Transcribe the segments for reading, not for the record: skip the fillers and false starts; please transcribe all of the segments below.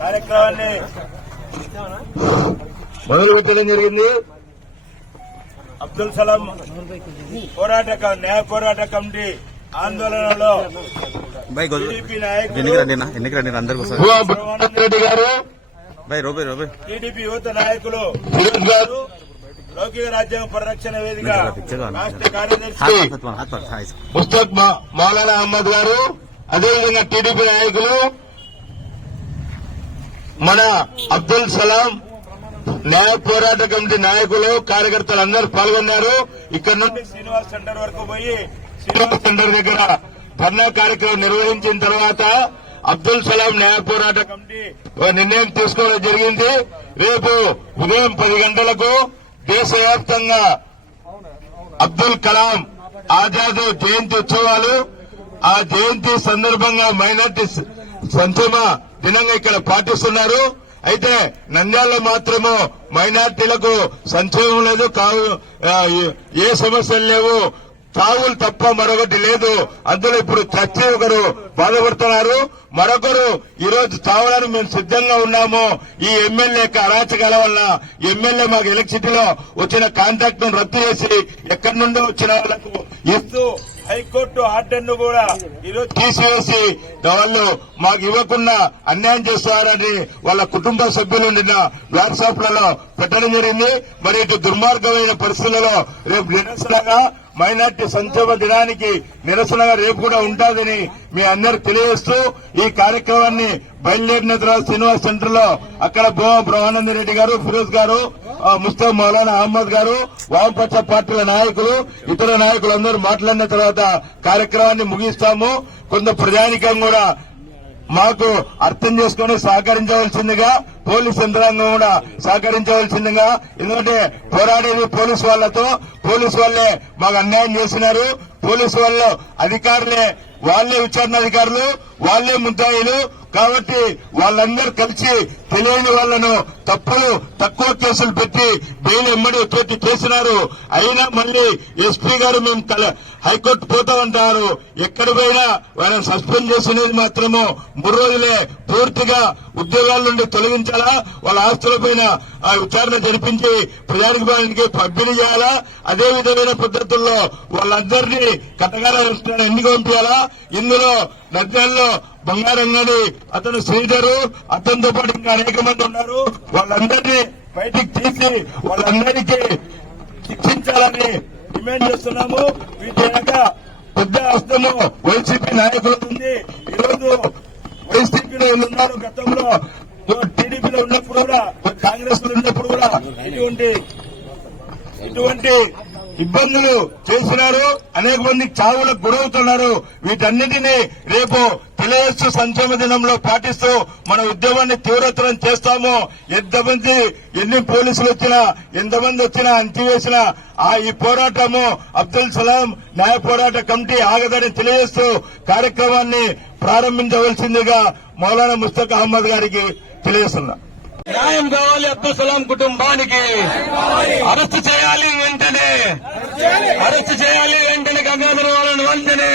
కార్యక్రమాన్ని మొదలుపెట్టడం జరిగింది. అబ్దుల్ సలాం న్యాయ పోరాట కమిటీ ఆందోళనలో టీడీపీ నాయకులు టీడీపీ యువత నాయకులు లౌకిక రాజ్యాంగ పరిరక్షణ వేదిక రాష్ట్ర కార్యదర్శి ముస్తక్ మౌలానా అహ్మద్ గారు, అదేవిధంగా టీడీపీ నాయకులు మన అబ్దుల్ సలాం న్యాయ పోరాట కమిటీ నాయకులు కార్యకర్తలు అందరూ పాల్గొన్నారు. ఇక్కడ నుండి శ్రీనివాస్ సెంటర్ వరకు పోయి శ్రీనివాస్ సెంటర్ దగ్గర ధర్నా కార్యక్రమం నిర్వహించిన తర్వాత అబ్దుల్ సలాం న్యాయ పోరాట కమిటీ నిర్ణయం తీసుకోవడం జరిగింది. రేపు ఉదయం 10 గంటలకు దేశవ్యాప్తంగా అబ్దుల్ కలాం ఆజాద్ జయంతి ఉత్సవాలు, ఆ జయంతి సందర్భంగా మైనార్టీ సంక్షేమ దినంగా ఇక్కడ పాటిస్తున్నారు. అయితే నంద్యాలలో మాత్రము మైనార్టీలకు సంక్షేమం లేదు, ఏ సమస్యలు లేవు, తావులు తప్ప మరొకటి లేదు. అందులో ఇప్పుడు చచ్చి ఒకరు బాధపడుతున్నారు, మరొకరు ఈరోజు తావడానికి మేము సిద్ధంగా ఉన్నాము. ఈ ఎమ్మెల్యే అరాచకాల వల్ల ఎమ్మెల్యే మాకు ఎలక్ట్రిసిటీలో వచ్చిన కాంట్రాక్ట్ ను రద్దు చేసి ఎక్కడి నుండి వచ్చిన వాళ్లకు ఇస్తూ హైకోర్టు ఆర్డర్ ను కూడా ఈరోజు తీసివేసి వాళ్ళు మాకు ఇవ్వకుండా అన్యాయం చేస్తారని వాళ్ళ కుటుంబ సభ్యులు నిన్న వాట్సాప్ లలో పెట్టడం జరిగింది. మరి ఇటు దుర్మార్గమైన పరిస్థితులలో రేపు నిరసనగా మైనార్టీ సంక్షేమ దినానికి నిరసనగా రేపు కూడా ఉంటుందని మీ అందరికి తెలియజేస్తూ ఈ కార్యక్రమాన్ని బయలుదేరిన తర్వాత శ్రీనివాస్ సెంటర్ లో అక్కడ బ్రహ్మానందరెడ్డి గారు, ఫిరోజ్ గారు, ముస్తఫా మౌలానా అహ్మద్ గారు, వామపక్ష పార్టీల నాయకులు, ఇతర నాయకులందరూ మాట్లాడిన తర్వాత కార్యక్రమాన్ని ముగిస్తాము. కొంత ప్రజానికం కూడా మాకు అర్థం చేసుకుని సహకరించవలసిందిగా, పోలీస్ యంత్రాంగం కూడా సహకరించవలసిందిగా. ఎందుకంటే పోరాడేది పోలీసు వాళ్లతో, పోలీసు వాళ్లే మాకు అన్యాయం చేసినారు. పోలీసు వాళ్ళు అధికారులే, వాళ్లే విచారణ అధికారులు, వాళ్లే ముద్దాయిలు. కాబట్టి వాళ్ళందరూ కలిసి తెలియని వాళ్లను తక్కువ కేసులు పెట్టి బెయిల్ ఎమ్మడి పెట్టి చేసినారు. అయినా మళ్లీ ఎస్పీ గారు మేము హైకోర్టు పోతామంటారు. ఎక్కడ పోయినా వాళ్ళని సస్పెండ్ చేసినది మాత్రము 3 రోజులే. పూర్తిగా ఉద్యోగాల నుండి తొలగించాలా, వాళ్ళ ఆస్తులపైన విచారణ జరిపించి ప్రజానికి పంపిణీ చేయాలా, అదే విధమైన పద్ధతుల్లో వాళ్ళందరినీ కటకాల ఎన్నిక పంపించాలా. ఇందులో నంద్యాలలో బంగారంగడి అతను శ్రీధరు, అతనితో పాటు ఇంకా అనేక మంది ఉన్నారు. వాళ్ళందరినీ బయటికి తీసి వాళ్ళందరికీ శిక్షించాలని డిమాండ్ చేస్తున్నాము. వీటి వెనక పెద్ద హస్తము వైసీపీ నాయకులు ఉంది. ఈరోజు వైసీపీలో ఉన్నారు, గతంలో టీడీపీలో ఉన్నప్పుడు కూడా, కాంగ్రెస్ లో ఉన్నప్పుడు కూడా ఇటువంటి ఇబ్బందులు చేస్తున్నారు. అనేక మంది చావులకు గురవుతున్నారు. వీటన్నిటినీ రేపు తెలియజేస్తూ సంక్షేమ దినంలో పాటిస్తూ మన ఉద్యమాన్ని తీవ్రతరం చేస్తాము. ఎన్ని పోలీసులు వచ్చినా, ఎంతమంది వచ్చినా, అంచివేసినా ఈ పోరాటము అబ్దుల్ సలాం న్యాయ పోరాట కమిటీ ఆగదని తెలియజేస్తూ కార్యక్రమాన్ని ప్రారంభించవలసిందిగా మౌలానా ముస్తక్ అహ్మద్ గారికి తెలియజేస్తున్నా. న్యాయం కావాలి అబ్దుల్ సలాం కుటుంబానికి. అరెస్ట్ చేయాలి వెంటనే, అరెస్ట్ చేయాలి వెంటనే, గంగాధర వాళ్ళని వెంటనే.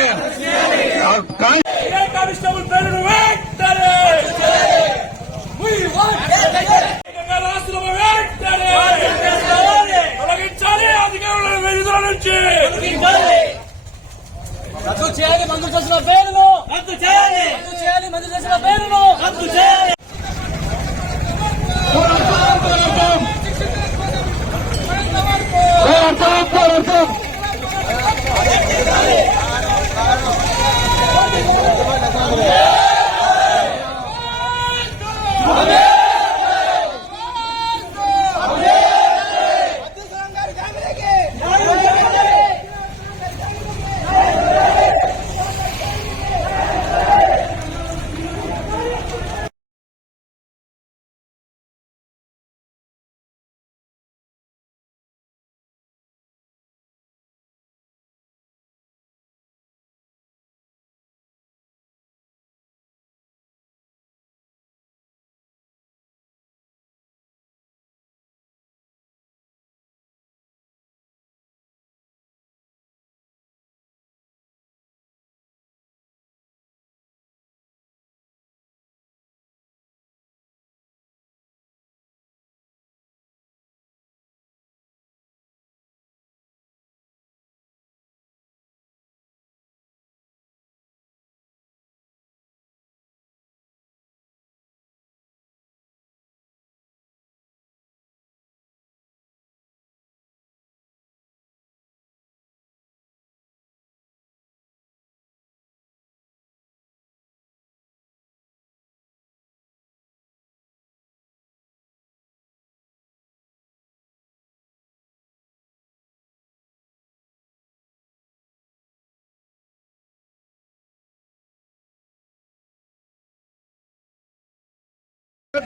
కానిస్టేబుల్ పేరును వెంటనే తొలగించాలి, అధికారుల విధుల నుంచి రద్దు చేయాలి. మంజూరు చేసిన పేరును రద్దు చేయాలి, మంజూరు చేసిన పేరును రద్దు చేయాలి.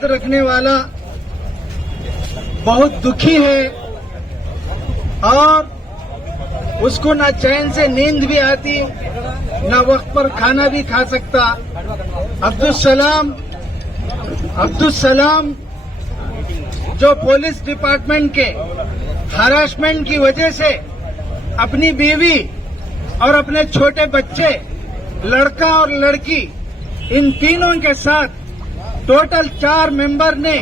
रखने वाला बहुत दुखी है और उसको ना चैन से नींद भी आती, ना वक्त पर खाना भी खा सकता। अब्दुल सलाम जो पुलिस डिपार्टमेंट के हरासमेंट की वजह से अपनी बीवी और अपने छोटे बच्चे, लड़का और लड़की, इन तीनों के साथ टोटल 4 मेंबर ने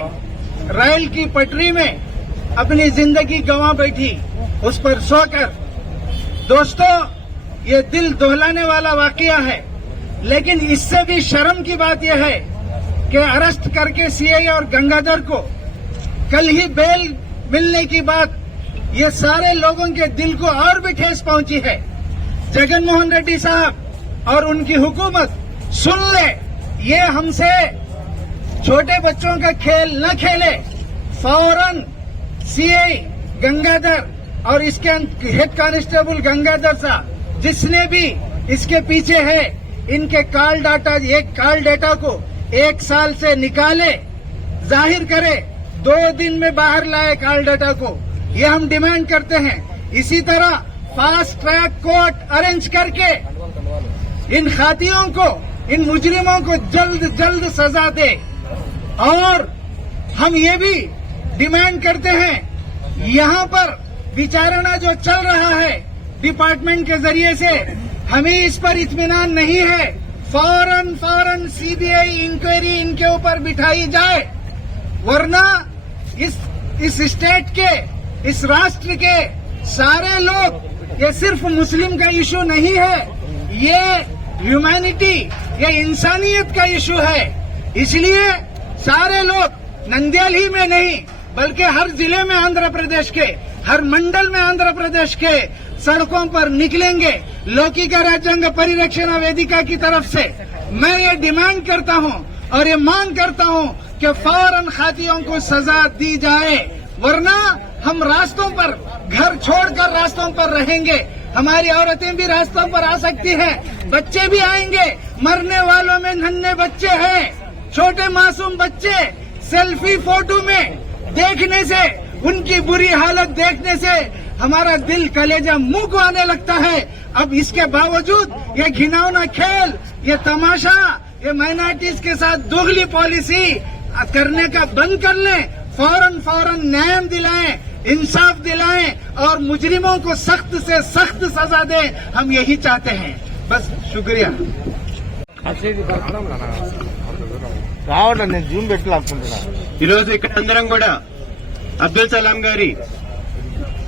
रेल की पटरी में अपनी जिंदगी गंवा बैठी, उस पर सोकर। दोस्तों, ये दिल दहलाने वाला वाकया है, लेकिन इससे भी शर्म की बात यह है कि अरेस्ट करके सीआई और गंगाधर को कल ही बेल मिलने की बात ये सारे लोगों के दिल को और भी ठेस पहुंची है। जगन मोहन रेड्डी साहब और उनकी हुकूमत सुन ले, ये हमसे छोटे बच्चों का खेल न खेले। फौरन सीआई गंगाधर और इसके हेड कांस्टेबल गंगाधर साहब जिसने भी इसके पीछे है, इनके कॉल डाटा को 1 साल से निकाले, जाहिर करे, 2 दिन में बाहर लाए कॉल डाटा को। ये हम डिमांड करते हैं। इसी तरह फास्ट ट्रैक कोर्ट अरेंज करके इन खातियों को, इन मुजरिमों को जल्द सजा दे। और हम ये भी डिमांड करते हैं, यहाँ पर विचारणा जो चल रहा है डिपार्टमेंट के जरिए से, हमें इस पर इत्मीनान नहीं है। फौरन सीबीआई इंक्वायरी इनके ऊपर बिठाई जाए, वरना इस स्टेट के, इस राष्ट्र के सारे लोग, ये सिर्फ मुस्लिम का इशू नहीं है, ये ह्यूमैनिटी, ये इंसानियत का इशू है। इसलिए सारे लोग नंदियाल ही में नहीं बल्कि हर जिले में आंध्र प्रदेश के, हर मंडल में आंध्र प्रदेश के सड़कों पर निकलेंगे। लौकिक राज्यांग परिरक्षण वेदिका की तरफ से मैं ये डिमांड करता हूँ और ये मांग करता हूँ कि फौरन खातियों को सजा दी जाए, वरना हम रास्तों पर, घर छोड़कर रास्तों पर रहेंगे। हमारी औरतें भी रास्तों पर आ सकती हैं, बच्चे भी आएंगे। मरने वालों में नन्हे बच्चे हैं, छोटे मासूम बच्चे। सेल्फी फोटो में देखने से, उनकी बुरी हालत देखने से हमारा दिल, कलेजा मुंह को आने लगता है। अब इसके बावजूद ये घिनौना खेल, ये तमाशा, ये माइनॉरिटीज के साथ दोगली पॉलिसी करने का बंद कर लें। फौरन न्याय दिलाएं, इंसाफ दिलाएं और मुजरिमों को सख्त से सख्त सजा दें। हम यही चाहते हैं। बस, शुक्रिया। ఈరోజు ఇక్కడ అందరం కూడా అబ్దుల్ సలాం గారి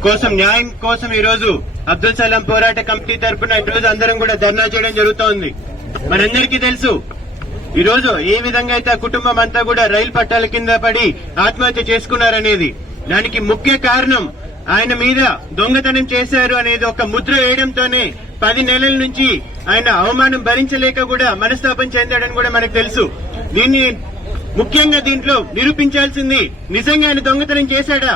కోసం, న్యాయం కోసం ఈరోజు అబ్దుల్ సలాం పోరాట కమిటీ తరఫున ఈరోజు అందరం కూడా ధర్నా చేయడం జరుగుతోంది. మనందరికీ తెలుసు ఈరోజు ఏ విధంగా అయితే ఆ కుటుంబం అంతా కూడా రైలు పట్టాల కింద పడి ఆత్మహత్య చేసుకున్నారనేది, దానికి ముఖ్య కారణం ఆయన మీద దొంగతనం చేశారు అనేది ఒక ముద్ర వేయడంతోనే 10 నెలల నుంచి ఆయన అవమానం భరించలేక కూడా మనస్తాపం చెందాడని కూడా మనకు తెలుసు. దీన్ని ముఖ్యంగా దీంట్లో నిరూపించాల్సింది, నిజంగా ఆయన దొంగతనం చేశాడా?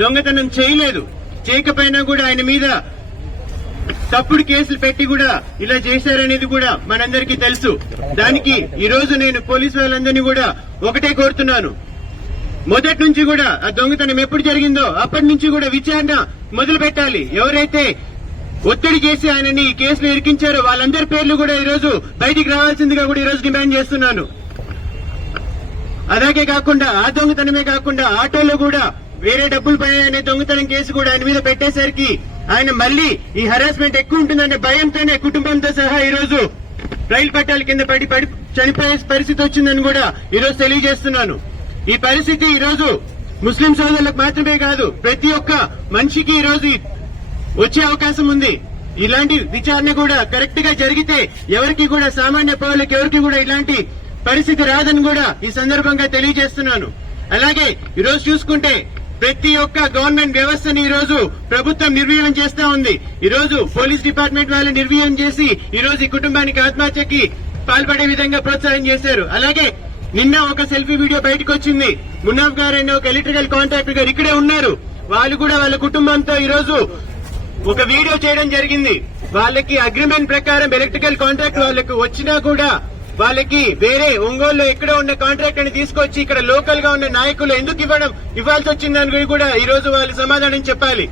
దొంగతనం చేయలేదు. చేయకపోయినా కూడా ఆయన మీద తప్పుడు కేసులు పెట్టి కూడా ఇలా చేశారనేది కూడా మనందరికీ తెలుసు. దానికి ఈ రోజు నేను పోలీసు వాళ్ళందరినీ కూడా ఒకటే కోరుతున్నాను, మొదటి నుంచి కూడా ఆ దొంగతనం ఎప్పుడు జరిగిందో అప్పటి నుంచి కూడా విచారణ మొదలు పెట్టాలి. ఎవరైతే ఒత్తిడి చేసి ఆయనని ఈ కేసులో ఇరికించారో వాళ్ళందరి పేర్లు కూడా ఈ రోజు బయటికి రావాల్సిందిగా కూడా ఈ రోజు డిమాండ్ చేస్తున్నాను. అలాగే కాకుండా ఆ దొంగతనమే కాకుండా ఆటోలో కూడా వేరే డబ్బులు పోయాయనే దొంగతనం కేసు కూడా ఆయన మీద పెట్టేసరికి ఆయన మళ్లీ ఈ హరాస్మెంట్ ఎక్కువ ఉంటుందనే భయంతోనే కుటుంబంతో సహా ఈ రోజు రైలు పట్టాల కింద పడి చనిపోయే పరిస్థితి వచ్చిందని కూడా ఈ రోజు తెలియజేస్తున్నాను. ఈ పరిస్థితి ఈ రోజు ముస్లిం సోదరులకు మాత్రమే కాదు, ప్రతి ఒక్క మనిషికి ఈ రోజు వచ్చే అవకాశం ఉంది. ఇలాంటి విచారణ కూడా కరెక్ట్ గా జరిగితే ఎవరికి కూడా, సామాన్య పౌరులకు ఎవరికి కూడా ఇలాంటి పరిస్థితి రాదని కూడా ఈ సందర్భంగా తెలియజేస్తున్నాను. అలాగే ఈ రోజు చూసుకుంటే ప్రతి ఒక్క గవర్నమెంట్ వ్యవస్థని ఈ రోజు ప్రభుత్వం నిర్వీర్యం చేస్తా ఉంది. ఈ రోజు పోలీస్ డిపార్ట్మెంట్ వాళ్ళు నిర్వీర్యం చేసి ఈ రోజు ఈ కుటుంబానికి ఆత్మహత్యకి పాల్పడే విధంగా ప్రోత్సాహం చేశారు. అలాగే నిన్న ఒక సెల్ఫీ వీడియో బయటకు వచ్చింది. మున్నాఫ్ గారు అనే ఒక ఎలక్ట్రికల్ కాంట్రాక్టర్ గారు ఇక్కడే ఉన్నారు. వాళ్ళు కూడా వాళ్ళ కుటుంబంతో ఈ రోజు ఒక వీడియో చేయడం జరిగింది. వాళ్ళకి అగ్రిమెంట్ ప్రకారం ఎలక్ట్రికల్ కాంట్రాక్ట్ వాళ్ళకి వచ్చినా కూడా వాళ్ళకి వేరే ఒంగోలులో ఎక్కడో ఉన్న కాంట్రాక్ట్ ని తీసుకొచ్చి ఇక్కడ లోకల్ గా ఉన్న నాయకులు ఎందుకు ఇవ్వాల్సి వచ్చిందని కూడా ఈ రోజు వాళ్ళు సమాధానం చెప్పాలి.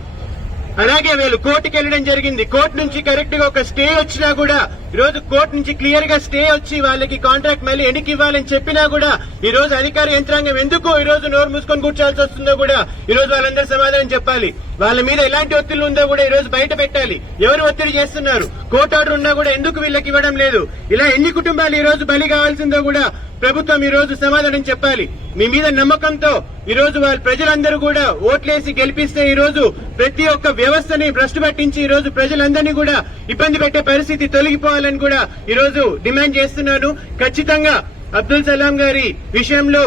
అలాగే వీళ్ళు కోర్టుకి వెళ్లడం జరిగింది. కోర్టు నుంచి కరెక్ట్ గా ఒక స్టే వచ్చినా కూడా ఈ రోజు కోర్టు నుంచి క్లియర్ గా స్టే వచ్చి వాళ్ళకి కాంట్రాక్ట్ మళ్ళీ ఎన్నికి ఇవ్వాలని చెప్పినా కూడా ఈ రోజు అధికార యంత్రాంగం ఎందుకు ఈ రోజు నోరు మూసుకొని కూర్చోాల్సి వస్తుందో కూడా ఈ రోజు వాళ్ళందరూ సమాధానం చెప్పాలి. వాళ్ళ మీద ఎలాంటి ఒత్తిళ్లు ఉందో కూడా ఈ రోజు బయట పెట్టాలి. ఎవరు ఒత్తిడి చేస్తున్నారు, కోర్టు ఆర్డర్ ఉన్నా కూడా ఎందుకు వీళ్ళకి ఇవ్వడం లేదు, ఇలా ఎన్ని కుటుంబాలు ఈ రోజు బలి కావాల్సిందో కూడా ప్రభుత్వం ఈ రోజు సమాధానం చెప్పాలి. మీ మీద నమ్మకంతో ఈ రోజు వాళ్ళ ప్రజలందరూ కూడా ఓట్లేసి గెలిపిస్తే ఈ రోజు ప్రతి ఒక్క వ్యవస్థని భ్రష్టు పట్టించి ఈ రోజు ప్రజలందరినీ కూడా ఇబ్బంది పెట్టే పరిస్థితి తొలగిపోవాలని కూడా ఈ రోజు డిమాండ్ చేస్తున్నాను. ఖచ్చితంగా అబ్దుల్ సలాం గారి విషయంలో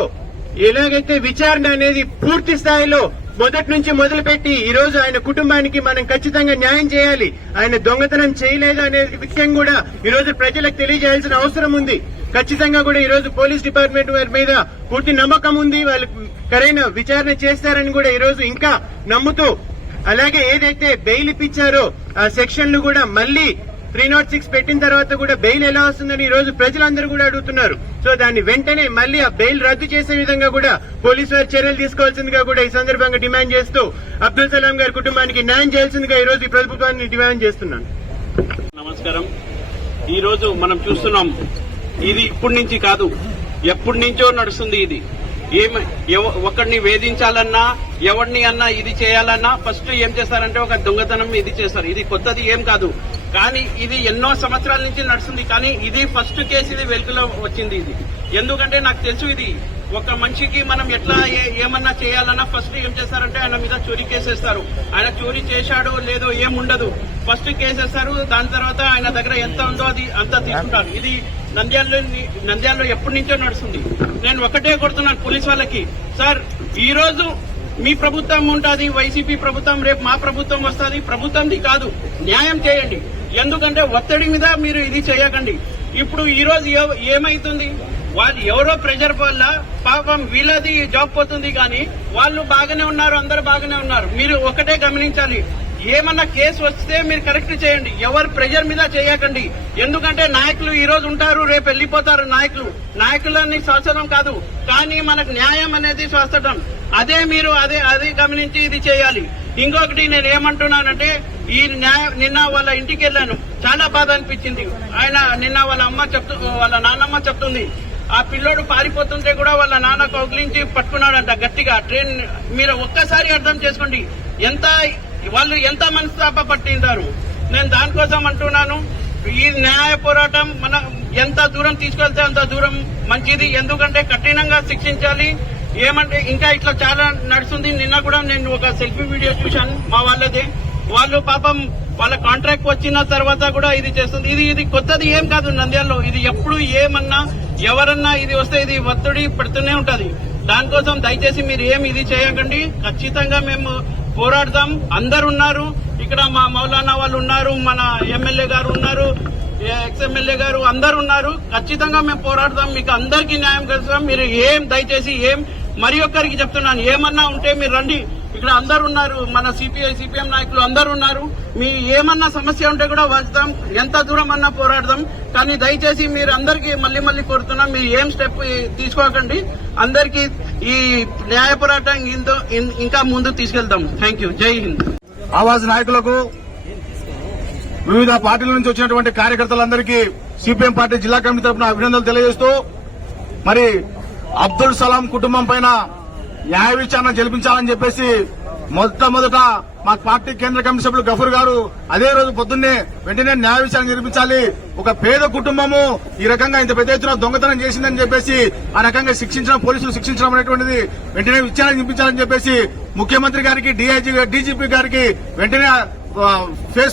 ఎలాగైతే విచారణ అనేది పూర్తి స్థాయిలో మొదటి నుంచి మొదలుపెట్టి ఈ రోజు ఆయన కుటుంబానికి మనం ఖచ్చితంగా న్యాయం చేయాలి. ఆయన దొంగతనం చేయలేదు అనే విషయం కూడా ఈ రోజు ప్రజలకు తెలియజేయాల్సిన అవసరం ఉంది. ఖచ్చితంగా కూడా ఈ రోజు పోలీస్ డిపార్ట్మెంట్ వారి మీద పూర్తి నమ్మకం ఉంది. వాళ్ళు సరైన విచారణ చేస్తారని కూడా ఈ రోజు ఇంకా నమ్ముతూ, అలాగే ఏదైతే బెయిల్ ఇప్పించారో ఆ సెక్షన్లు కూడా మళ్లీ 306 పెట్టిన తర్వాత కూడా బెయిల్ ఎలా వస్తుందని ఈ రోజు ప్రజలందరూ కూడా అడుగుతున్నారు. సో దాన్ని వెంటనే మళ్లీ ఆ బెయిల్ రద్దు చేసే విధంగా కూడా పోలీసు వారు చర్యలు తీసుకోవాల్సిందిగా కూడా ఈ సందర్భంగా డిమాండ్ చేస్తూ అబ్దుల్ సలాం గారి కుటుంబానికి న్యాయం చేయాల్సిందిగా ఈ రోజు ఈ ప్రభుత్వాన్ని డిమాండ్ చేస్తున్నాను. నమస్కారం. ఈ రోజు మనం చూస్తున్నాం, ఇది ఇప్పటి నుంచి కాదు, ఎప్పటి నుంచో నడుస్తుంది. ఇది ఒకరిని వేధించాలన్నా ఎవరిని అన్నా ఇది చేయాలన్నా ఫస్ట్ ఏం చేస్తారంటే ఒక దొంగతనం ఇది చేస్తారు. ఇది కొత్తది ఏం కాదు, కానీ ఇది ఎన్నో సంవత్సరాల నుంచి నడుస్తుంది. కానీ ఇది ఫస్ట్ కేసు, ఇది వెలుగులో వచ్చింది. ఇది ఎందుకంటే నాకు తెలుసు, ఇది ఒక మనిషికి మనం ఎట్లా ఏమన్నా చేయాలన్నా ఫస్ట్ ఏం చేస్తారంటే ఆయన మీద చోరీ కేసేస్తారు. ఆయన చోరీ చేశాడో లేదో ఏముండదు, ఫస్ట్ కేసేస్తారు. దాని తర్వాత ఆయన దగ్గర ఎంత ఉందో అది అంతా తీసుకుంటారు. ఇది నంద్యాలలో ఎప్పటి నుంచో నడుస్తుంది. నేను ఒకటే కొడుతున్నాను పోలీస్ వాళ్ళకి, సార్ ఈ రోజు మీ ప్రభుత్వం ఉంటుంది, వైసీపీ ప్రభుత్వం, రేపు మా ప్రభుత్వం వస్తుంది, ప్రభుత్వంది కాదు, న్యాయం చేయండి. ఎందుకంటే ఒత్తిడి మీద మీరు ఇది చేయకండి. ఇప్పుడు ఈ రోజు ఏమైతుంది, వాళ్ళు ఎవరో ప్రెజర్ వల్ల పాపం వీళ్ళది జాబ్ పోతుంది, కానీ వాళ్ళు బాగానే ఉన్నారు, అందరు బాగానే ఉన్నారు. మీరు ఒకటే గమనించాలి, ఏమన్నా కేసు వస్తే మీరు కరెక్ట్ చేయండి, ఎవరు ప్రెజర్ మీద చేయకండి. ఎందుకంటే నాయకులు ఈ రోజు ఉంటారు, రేపు వెళ్లిపోతారు. నాయకులని శాశ్వతం కాదు, కానీ మనకు న్యాయం అనేది శాశ్వతం. అదే మీరు అదే గమనించి ఇది చేయాలి. ఇంకొకటి నేను ఏమంటున్నానంటే, ఈ నిన్న వాళ్ళ ఇంటికి వెళ్ళాను, చాలా బాధ అనిపించింది. ఆయన నిన్న వాళ్ళ నాన్నమ్మ చెప్తుంది, ఆ పిల్లోడు పారిపోతుంటే కూడా వాళ్ళ నాన్న కౌగిలించి పట్టుకున్నాడంట గట్టిగా. ట్రైన్ మీరు ఒక్కసారి అర్థం చేసుకోండి, వాళ్ళు ఎంత మనస్తాప పట్టింటారు. నేను దానికోసం అంటున్నాను, ఈ న్యాయ పోరాటం మనం ఎంత దూరం తీసుకెళ్తే అంత దూరం మంచిది. ఎందుకంటే కఠినంగా శిక్షించాలి. ఏమంటే ఇంకా ఇట్లా చాలా నడుస్తుంది. నిన్న కూడా నేను ఒక సెల్ఫీ వీడియో చూశాను మా వాళ్ళదే. వాళ్ళు పాపం వాళ్ళ కాంట్రాక్ట్ వచ్చిన తర్వాత కూడా ఇది చేస్తుంది. ఇది కొత్తది ఏం కాదు నంద్యాలలో. ఇది ఎప్పుడు ఏమన్నా ఎవరన్నా ఇది వస్తే ఇది ఒత్తిడి పెడుతూనే ఉంటది. దానికోసం దయచేసి మీరు ఇది చేయకండి. ఖచ్చితంగా మేము పోరాడదాం. అందరు ఉన్నారు ఇక్కడ, మా మౌలానా వాళ్ళు ఉన్నారు, మన ఎమ్మెల్యే గారు ఉన్నారు, ఎక్స్ఎమ్మెల్యే గారు అందరు ఉన్నారు. ఖచ్చితంగా మేము పోరాడదాం, మీకు అందరికీ న్యాయం చేస్తాం. మీరు దయచేసి మరి ఒక్కరికి చెప్తున్నాను, ఏమన్నా ఉంటే మీరు రండి, ఇక్కడ అందరు ఉన్నారు, మన సిపిఐ సిపిఎం నాయకులు అందరు ఉన్నారు. మీ ఏమన్నా సమస్య ఉంటే కూడా వస్తాం, ఎంత దూరం అన్నా పోరాడదాం. కానీ దయచేసి మీరు అందరికీ మళ్ళీ కోరుతున్నాం, మీరు ఏం స్టెప్ తీసుకోకండి. అందరికీ ఈ న్యాయ పోరాటం ఇంకా ముందుకు తీసుకెళ్తాం. Thank you. జై హింద్. ఆవాజ్ నాయకులకు, వివిధ పార్టీల నుంచి వచ్చినటువంటి కార్యకర్తలందరికీ సిపిఎం పార్టీ జిల్లా కమిటీ తరఫున అభినందనలు తెలియజేస్తూ, మరి అబ్దుల్ సలాం కుటుంబం పైన న్యాయ విచారణ జరిపించాలని చెప్పేసి మొట్టమొదట మా పార్టీ కేంద్ర కమిటీ సభ్యులు గఫూర్ గారు అదే రోజు పొద్దున్నే వెంటనే న్యాయ విచారణ జరిపించాలి, ఒక పేద కుటుంబము ఈ రకంగా ఇంత పెద్ద ఎత్తున దొంగతనం చేసిందని చెప్పేసి ఆ రకంగా శిక్షించడం, పోలీసులు శిక్షించడం అనేటువంటిది వెంటనే విచారణ జరిపించాలని చెప్పేసి ముఖ్యమంత్రి గారికి, డీజీపీ గారికి వెంటనే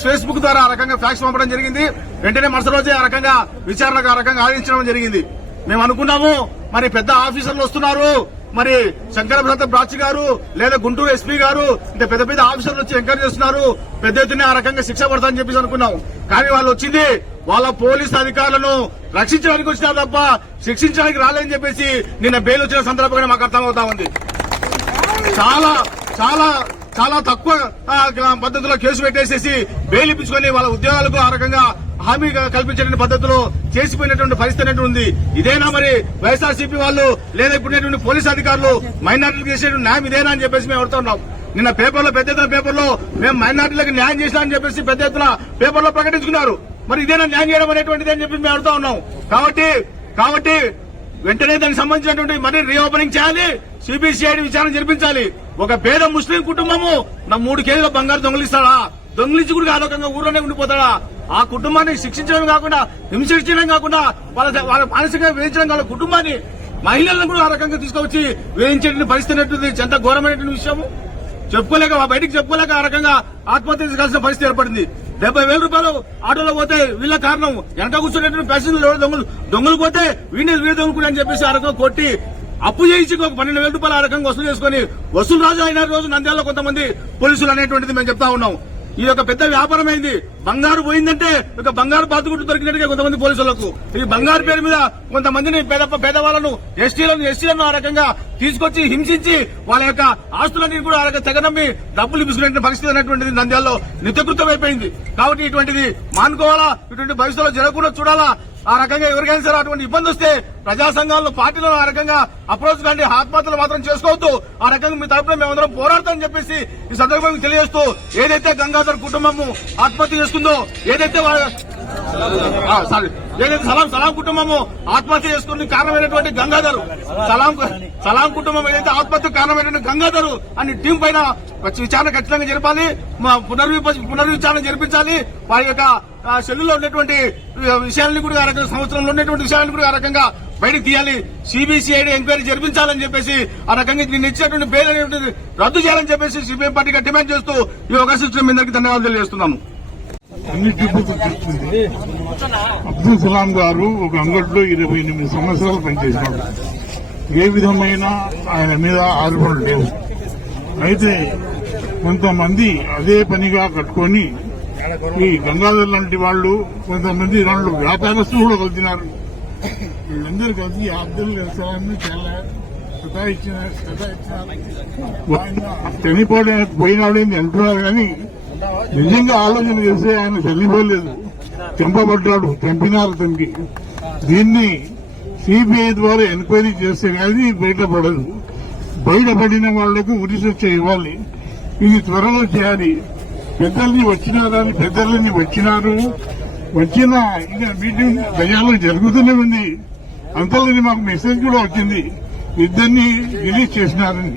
ఫేస్బుక్ ద్వారా ఆ రకంగా ఫ్యాక్స్ పంపడం జరిగింది. వెంటనే మరుసటి రోజే ఆ రకంగా విచారణకు ఆ రకంగా ఆదేశించడం జరిగింది. మేము అనుకున్నాము, మరి పెద్ద ఆఫీసర్లు వస్తున్నారు, మరి శంకరప్రసాద్ బ్రాచి గారు లేదా గుంటూరు ఎస్పీ గారు ఇంత పెద్ద పెద్ద ఆఫీసర్లు వచ్చి ఎంకరేజ్ చేస్తున్నారు, పెద్ద ఎత్తున ఆ రకంగా శిక్ష పడతారని చెప్పేసి అనుకున్నాం. కానీ వాళ్ళు వచ్చింది వాళ్ళ పోలీసు అధికారులను రక్షించడానికి వచ్చినారు తప్ప శిక్షించడానికి రాలేదని చెప్పేసి నిన్న బెయిల్ వచ్చిన సందర్భంగా మాకు అర్థమవుతా ఉంది. చాలా చాలా చాలా తక్కువ పద్ధతిలో కేసు పెట్టేసేసి బెయిల్ ఇప్పించుకొని వాళ్ళ ఉద్యోగాలకు ఆ రకంగా హామీ కల్పించేటువంటి పద్ధతిలో చేసిపోయినటువంటి పరిస్థితి అనేటువంటి ఉంది. ఇదేనా మరి వైఎస్ఆర్సీపీ వాళ్ళు లేదా ఇప్పుడున్నటువంటి పోలీసు అధికారులు మైనార్టీలకు చేసేటువంటి న్యాయం ఇదేనా అని చెప్పేసి మేము అడుగుతున్నాం. నిన్న పేపర్లో పెద్ద ఎత్తున పేపర్లో మేము మైనార్టీలకు న్యాయం చేసినామని చెప్పేసి పెద్ద ఎత్తున పేపర్లో ప్రకటించుకున్నారు. మరి ఇదేనా న్యాయం చేయడం అనేటువంటిది అని చెప్పి మేము అడుగుతా ఉన్నాం. కాబట్టి వెంటనే దానికి సంబంధించినటువంటి మరి రీఓపెనింగ్ చేయాలి, సిబిసిఐడి విచారణ జరిపించాలి. ఒక పేద ముస్లిం కుటుంబము నా 3 కేజీల బంగారు దొంగిలిస్తాడా? దొంగిలించి కూడా ఆలోకంగా ఊర్లోనే ఉండిపోతాడా? ఆ కుటుంబాన్ని శిక్షించడం కాకుండా, హింసించడం కాకుండా, వాళ్ళ మానసికంగా వేయించడం కాకుండా కుటుంబాన్ని, మహిళలను కూడా ఆ రకంగా తీసుకొచ్చి వేయించేటువంటి పరిస్థితి అనేటువంటి ఎంత ఘోరమైనటువంటి విషయము. చెప్పుకోలేక బయటికి చెప్పుకోలేక ఆ రకంగా ఆత్మహత్య చేసుకోవాల్సిన పరిస్థితి ఏర్పడింది. 70,000 రూపాయలు ఆటోలో పోతే వీళ్ళ కారణం, వెనక కూర్చున్నటువంటి ప్యాసింజర్లు దొంగలు పోతే వీళ్ళు దొంగలు అని చెప్పేసి ఆ రకంగా కొట్టి అప్పు చేయించి ఒక 12,000 రూపాయలు ఆ రకంగా వసూలు చేసుకుని వసూలు రాజు అయిన రోజు నంద్యాలలో కొంతమంది పోలీసులు అనేటువంటిది మేము చెప్తా ఉన్నాం. ఇది ఒక పెద్ద వ్యాపారం అయింది. బంగారు పోయిందంటే ఒక బంగారు బాతుగుట్టు దొరికినట్టుగా కొంతమంది పోలీసులకు ఈ బంగారు పేరు మీద కొంతమందిని పేదవాళ్లను ఎస్టీలను ఆ రకంగా తీసుకొచ్చి హింసించి వాళ్ళ యొక్క ఆస్తులన్నీ కూడా ఆ రకంగా తెగనమ్మి డబ్బులు ఇప్పించుకునే పరిస్థితి అనేటువంటిది నంద్యాలలో నిత్యకృతం అయిపోయింది. కాబట్టి ఇటువంటిది మానుకోవాలా, ఇటువంటి భవిష్యత్తులో జరగకుండా చూడాలా. ఆ రకంగా ఎవరికైనా సరే అటువంటి ఇబ్బంది వస్తే ప్రజా సంఘాలను పార్టీలను ఆ రకంగా అప్రోచ్ కండి, ఆత్మహత్యలు మాత్రం చేసుకోవద్దు. ఆ రకంగా మీ తరఫున మేమందరం పోరాడతామని చెప్పేసి ఈ సందర్భంగా తెలియజేస్తూ, ఏదైతే గంగాధర్ కుటుంబము ఆత్మహత్య చేసుకుందో, ఏదైతే సలాం కుటుంబము ఆత్మహత్య చేసుకుని కారణమైనటువంటి గంగాధర్, సలాం కుటుంబం ఏదైతే ఆత్మహత్య కారణమైనటువంటి గంగాధర్ అని టీం పైన విచారణ ఖచ్చితంగా జరపాలి, పునర్విచారణ జరిపించాలి. వారి యొక్క సెల్లులో ఉన్నటువంటి విషయాలను కూడా ఆ రకంగా, సంవత్సరంలో ఉన్నటువంటి విషయాలను కూడా ఆ రకంగా బయటకు తీయాలి. సిబిసిఐడి ఎంక్వైరీ జరిపించాలని చెప్పేసి ఆ రకంగా దీన్ని ఇచ్చినటువంటి బెయిల్ అనేటువంటి రద్దు చేయాలని చెప్పేసి సిపిఎం పార్టీగా డిమాండ్ చేస్తూ ఈ అవకాశం ఇచ్చిన మీ అందరికీ ధన్యవాదాలు తెలియజేస్తున్నాము. అబ్దుల్ సలాం గారు ఒక అంగట్లో 28 సంవత్సరాలు పనిచేసినాడు. ఏ విధమైన ఆయన మీద ఆరోపణలు లేవు. అయితే కొంతమంది అదే పనిగా కట్టుకొని ఈ గంగాధర్ లాంటి వాళ్ళు, కొంతమంది దాంట్లో వ్యాపారస్తులు కూడా కలిసినారు. వీళ్ళందరూ కలిసి అబ్దుల్ సలాంని చాలా సతాయించినారు. పోయినాడని అంటున్నారు కానీ నిజంగా ఆలోచన చేస్తే ఆయన చనిపోలేదు, చంపబడ్డాడు, చంపినారు తనకి. దీన్ని సిబిఐ ద్వారా ఎంక్వైరీ చేస్తే కానీ బయటపడదు. బయటపడిన వాళ్లకు ఉరిశిక్ష ఇవ్వాలి. ఇది త్వరలో చేయాలి. పెద్దల్ని వచ్చినారు. వచ్చిన ఇక మీటింగ్ గజాలు జరుగుతూనే ఉంది. అంతలోని మాకు మెసేజ్ కూడా వచ్చింది, ఇద్దరిని రిలీజ్ చేసినారని.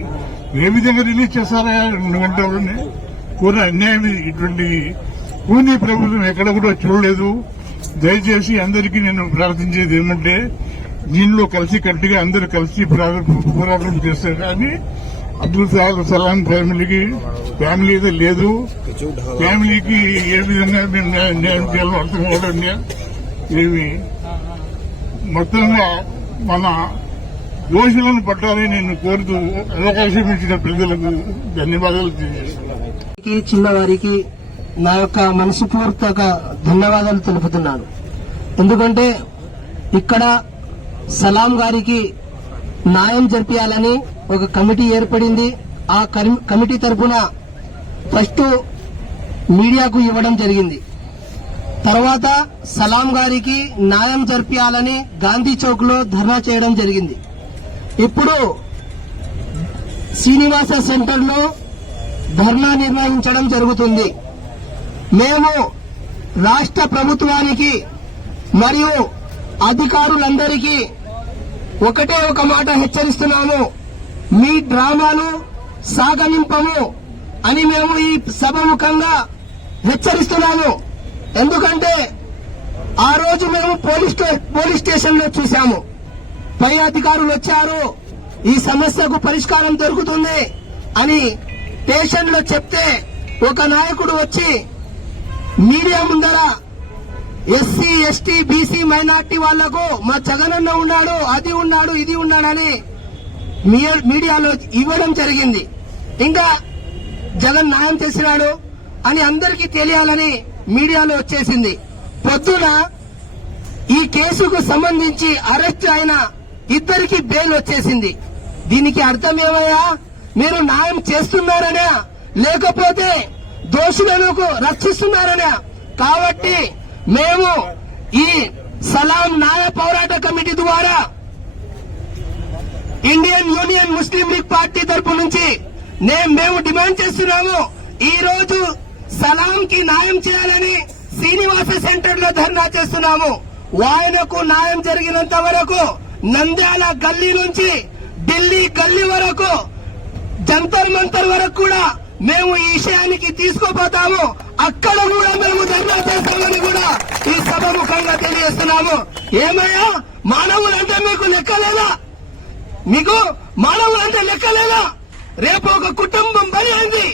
ఏ విధంగా రిలీజ్ చేస్తారా 2 గంటల్లోనే? కూడా అన్యాయం. ఇటువంటి పూర్తి ప్రభుత్వం ఎక్కడ కూడా చూడలేదు. దయచేసి అందరికీ నేను ప్రార్థించేది ఏమంటే, దీనిలో కలిసి కట్టుగా అందరూ కలిసి పోరాటం చేస్తారు. కానీ అబ్దుల్ సలాం ఫ్యామిలీ అయితే లేదు. ఫ్యామిలీకి ఏ విధంగా మేము న్యాయం చేయాలో అర్థం కావడం ఏమి. మొత్తంగా మన దోషులను పట్టాలని నేను కోరుతూ అవకాశం ఇచ్చిన ప్రజలకు ధన్యవాదాలు తెలియజేస్తున్నాను. చిన్నవారికి నా యొక్క మనస్ఫూర్తిగా ధన్యవాదాలు తెలుపుతున్నాను. ఎందుకంటే ఇక్కడ సలాం గారికి న్యాయం జరిపించాలని ఒక కమిటీ ఏర్పడింది. ఆ కమిటీ తరఫున ఫస్ట్ మీడియాకు ఇవ్వడం జరిగింది. తర్వాత సలాం గారికి న్యాయం జరిపించాలని గాంధీ చౌక్ లో ధర్నా చేయడం జరిగింది. ఇప్పుడు శ్రీనివాస సెంటర్ లో ధర్నా నిర్వహించడం జరుగుతుంది. మేము రాష్ట్ర ప్రభుత్వానికి మరియు అధికారులందరికీ ఒకటే ఒక మాట హెచ్చరిస్తున్నాము, మీ డ్రామాలు సాగనింపము అని మేము ఈ సభముఖంగా హెచ్చరిస్తున్నాము. ఎందుకంటే ఆ రోజు మేము పోలీస్ స్టేషన్ లో చూశాము. పై అధికారులు వచ్చారు, ఈ సమస్యకు పరిష్కారం దొరుకుతుంది అని స్టేషన్ లో చెప్తే ఒక నాయకుడు వచ్చి మీడియా ముందర ఎస్సీ, ఎస్టీ, బీసీ, మైనార్టీ వాళ్లకు మా జగనన్న ఉన్నాడు, అది ఉన్నాడు, ఇది ఉన్నాడని మీడియాలో ఇవ్వడం జరిగింది. ఇంకా జగన్ న్యాయం చేసినాడు అని అందరికీ తెలియాలని మీడియాలో వచ్చేసింది. పొద్దున ఈ కేసుకు సంబంధించి అరెస్ట్ అయిన ఇద్దరికి బెయిల్ వచ్చేసింది. దీనికి అర్థం ఏమయ్యా? మీరు న్యాయం చేస్తున్నారనే, లేకపోతే దోషులను రక్షిస్తున్నారనే? కాబట్టి మేము ఈ సలాం న్యాయ పోరాట కమిటీ ద్వారా ఇండియన్ యూనియన్ ముస్లిం లీగ్ పార్టీ తరపు నుంచి మేము డిమాండ్ చేస్తున్నాము. ఈ రోజు సలాం కి న్యాయం చేయాలని శ్రీనివాస సెంటర్ లో ధర్నా చేస్తున్నాము. ఆయనకు న్యాయం జరిగినంత వరకు నంద్యాల గల్లీ నుంచి ఢిల్లీ గల్లీ వరకు జంతర్ మంతర్ వరకు కూడా మేము ఈ విషయానికి తీసుకుపోతాము. అక్కడ కూడా మేము ధర్నా చేస్తామని కూడా ఈ సభముఖంగా తెలియజేస్తున్నాము. ఏమయ్యా, మానవులంటే మీకు లెక్కలేదా? మీకు మానవులంటే లెక్కలేదా? రేపు ఒక కుటుంబం బలి అయింది,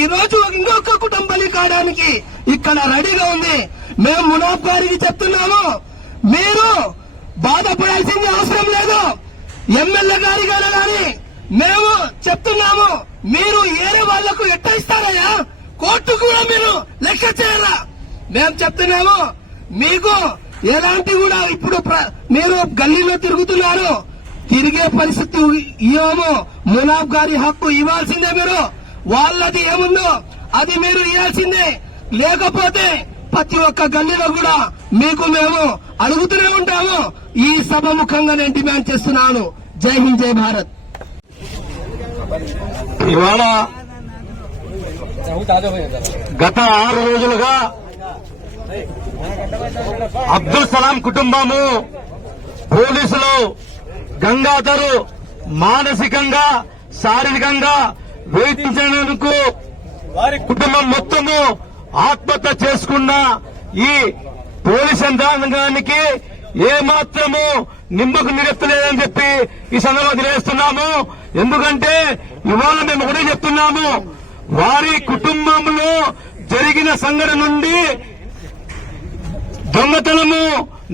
ఈ రోజు ఇంకొక కుటుంబం బలి కావడానికి ఇక్కడ రెడీగా ఉంది. మేము మునాఫ్ గారికి చెప్తున్నాము, మీరు బాధపడాల్సింది అవసరం లేదు. ఎమ్మెల్యే గారి కానీ మేము చెప్తున్నాము, మీరు ఏరే వాళ్లకు ఎట్ట ఇస్తారయ్యా? కోర్టు కూడా మీరు లెక్క చేయరా? మేము చెప్తున్నాము, మీకు ఎలాంటి కూడా ఇప్పుడు మీరు గల్లీలో తిరుగుతున్నారు, తిరిగే పరిస్థితి ఇవ్వము. మునాఫ్ గారి హక్కు ఇవ్వాల్సిందే. మీరు వాళ్ళది ఏముందో అది మీరు ఇవ్వాల్సిందే. లేకపోతే ప్రతి ఒక్క గల్లీలో కూడా మీకు మేము అడుగుతూనే ఉంటాము. ఈ సభ ముఖంగా నేను డిమాండ్ చేస్తున్నాను. జై హింద్, జై భారత్. ఇవాళ గత 6 రోజులుగా అబ్దుల్ సలాం కుటుంబము పోలీసులు గంగాధర్ మానసికంగా శారీరకంగా వేధించినందుకు వారి కుటుంబం మొత్తము ఆత్మహత్య చేసుకున్న ఈ పోలీస్ యంత్రాంగానికి ఏమాత్రము నిమ్మకు నిరెత్తలేదని చెప్పి ఈ సందర్భంగా తెలియజేస్తున్నాము. ఎందుకంటే ఇవాళ మేము ఒకటే చెప్తున్నాము, వారి కుటుంబంలో జరిగిన సంఘటన నుండి దొంగతనము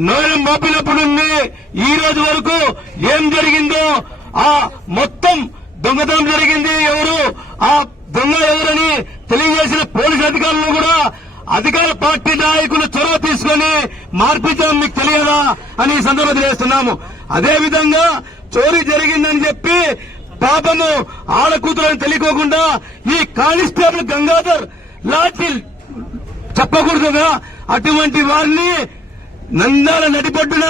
నేరం మోపినప్పుడు నుండి ఈ రోజు వరకు ఏం జరిగిందో, ఆ మొత్తం దొంగతనం జరిగింది ఎవరు, ఆ దొంగ ఎవరని తెలియజేసిన పోలీసు అధికారులను కూడా అధికార పార్టీ నాయకులు చొరవ తీసుకుని మార్పించడం మీకు తెలియదా అని ఈ సందర్భంగా తెలియజేస్తున్నాము. అదేవిధంగా చోరీ జరిగిందని చెప్పి పాపము ఆడకూతురని తెలియకోకుండా ఈ కానిస్టేబుల్ గంగాధర్ లాఠీ చెప్పకూడదు కదా, అటువంటి వారిని నందాల నడిపడ్డున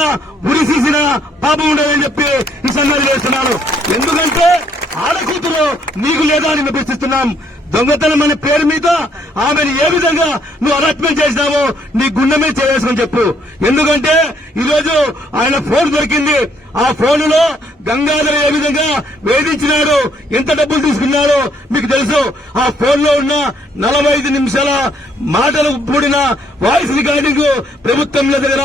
ఉరిసీసిన పాపం ఉండదని చెప్పి ఈ సందర్భంగా చేస్తున్నాను. ఎందుకంటే ఆడకూతురు నీకు లేదా అని ప్రశ్నిస్తున్నాం. దొంగతనం అనే పేరు మీద ఆమెను ఏ విధంగా నువ్వు అరెస్ట్మెంట్ చేసినావో నీ గుండె మీద చేసుకొని చెప్పు. ఎందుకంటే ఈరోజు ఆయన ఫోన్ దొరికింది, ఆ ఫోన్లో గంగాధర్ ఏ విధంగా వేధించినాడు, ఎంత డబ్బులు తీసుకున్నాడో మీకు తెలుసు. ఆ ఫోన్లో ఉన్న 45 నిమిషాల మాటలు కూడిన వాయిస్ రికార్డింగ్ ప్రభుత్వంలో దగ్గర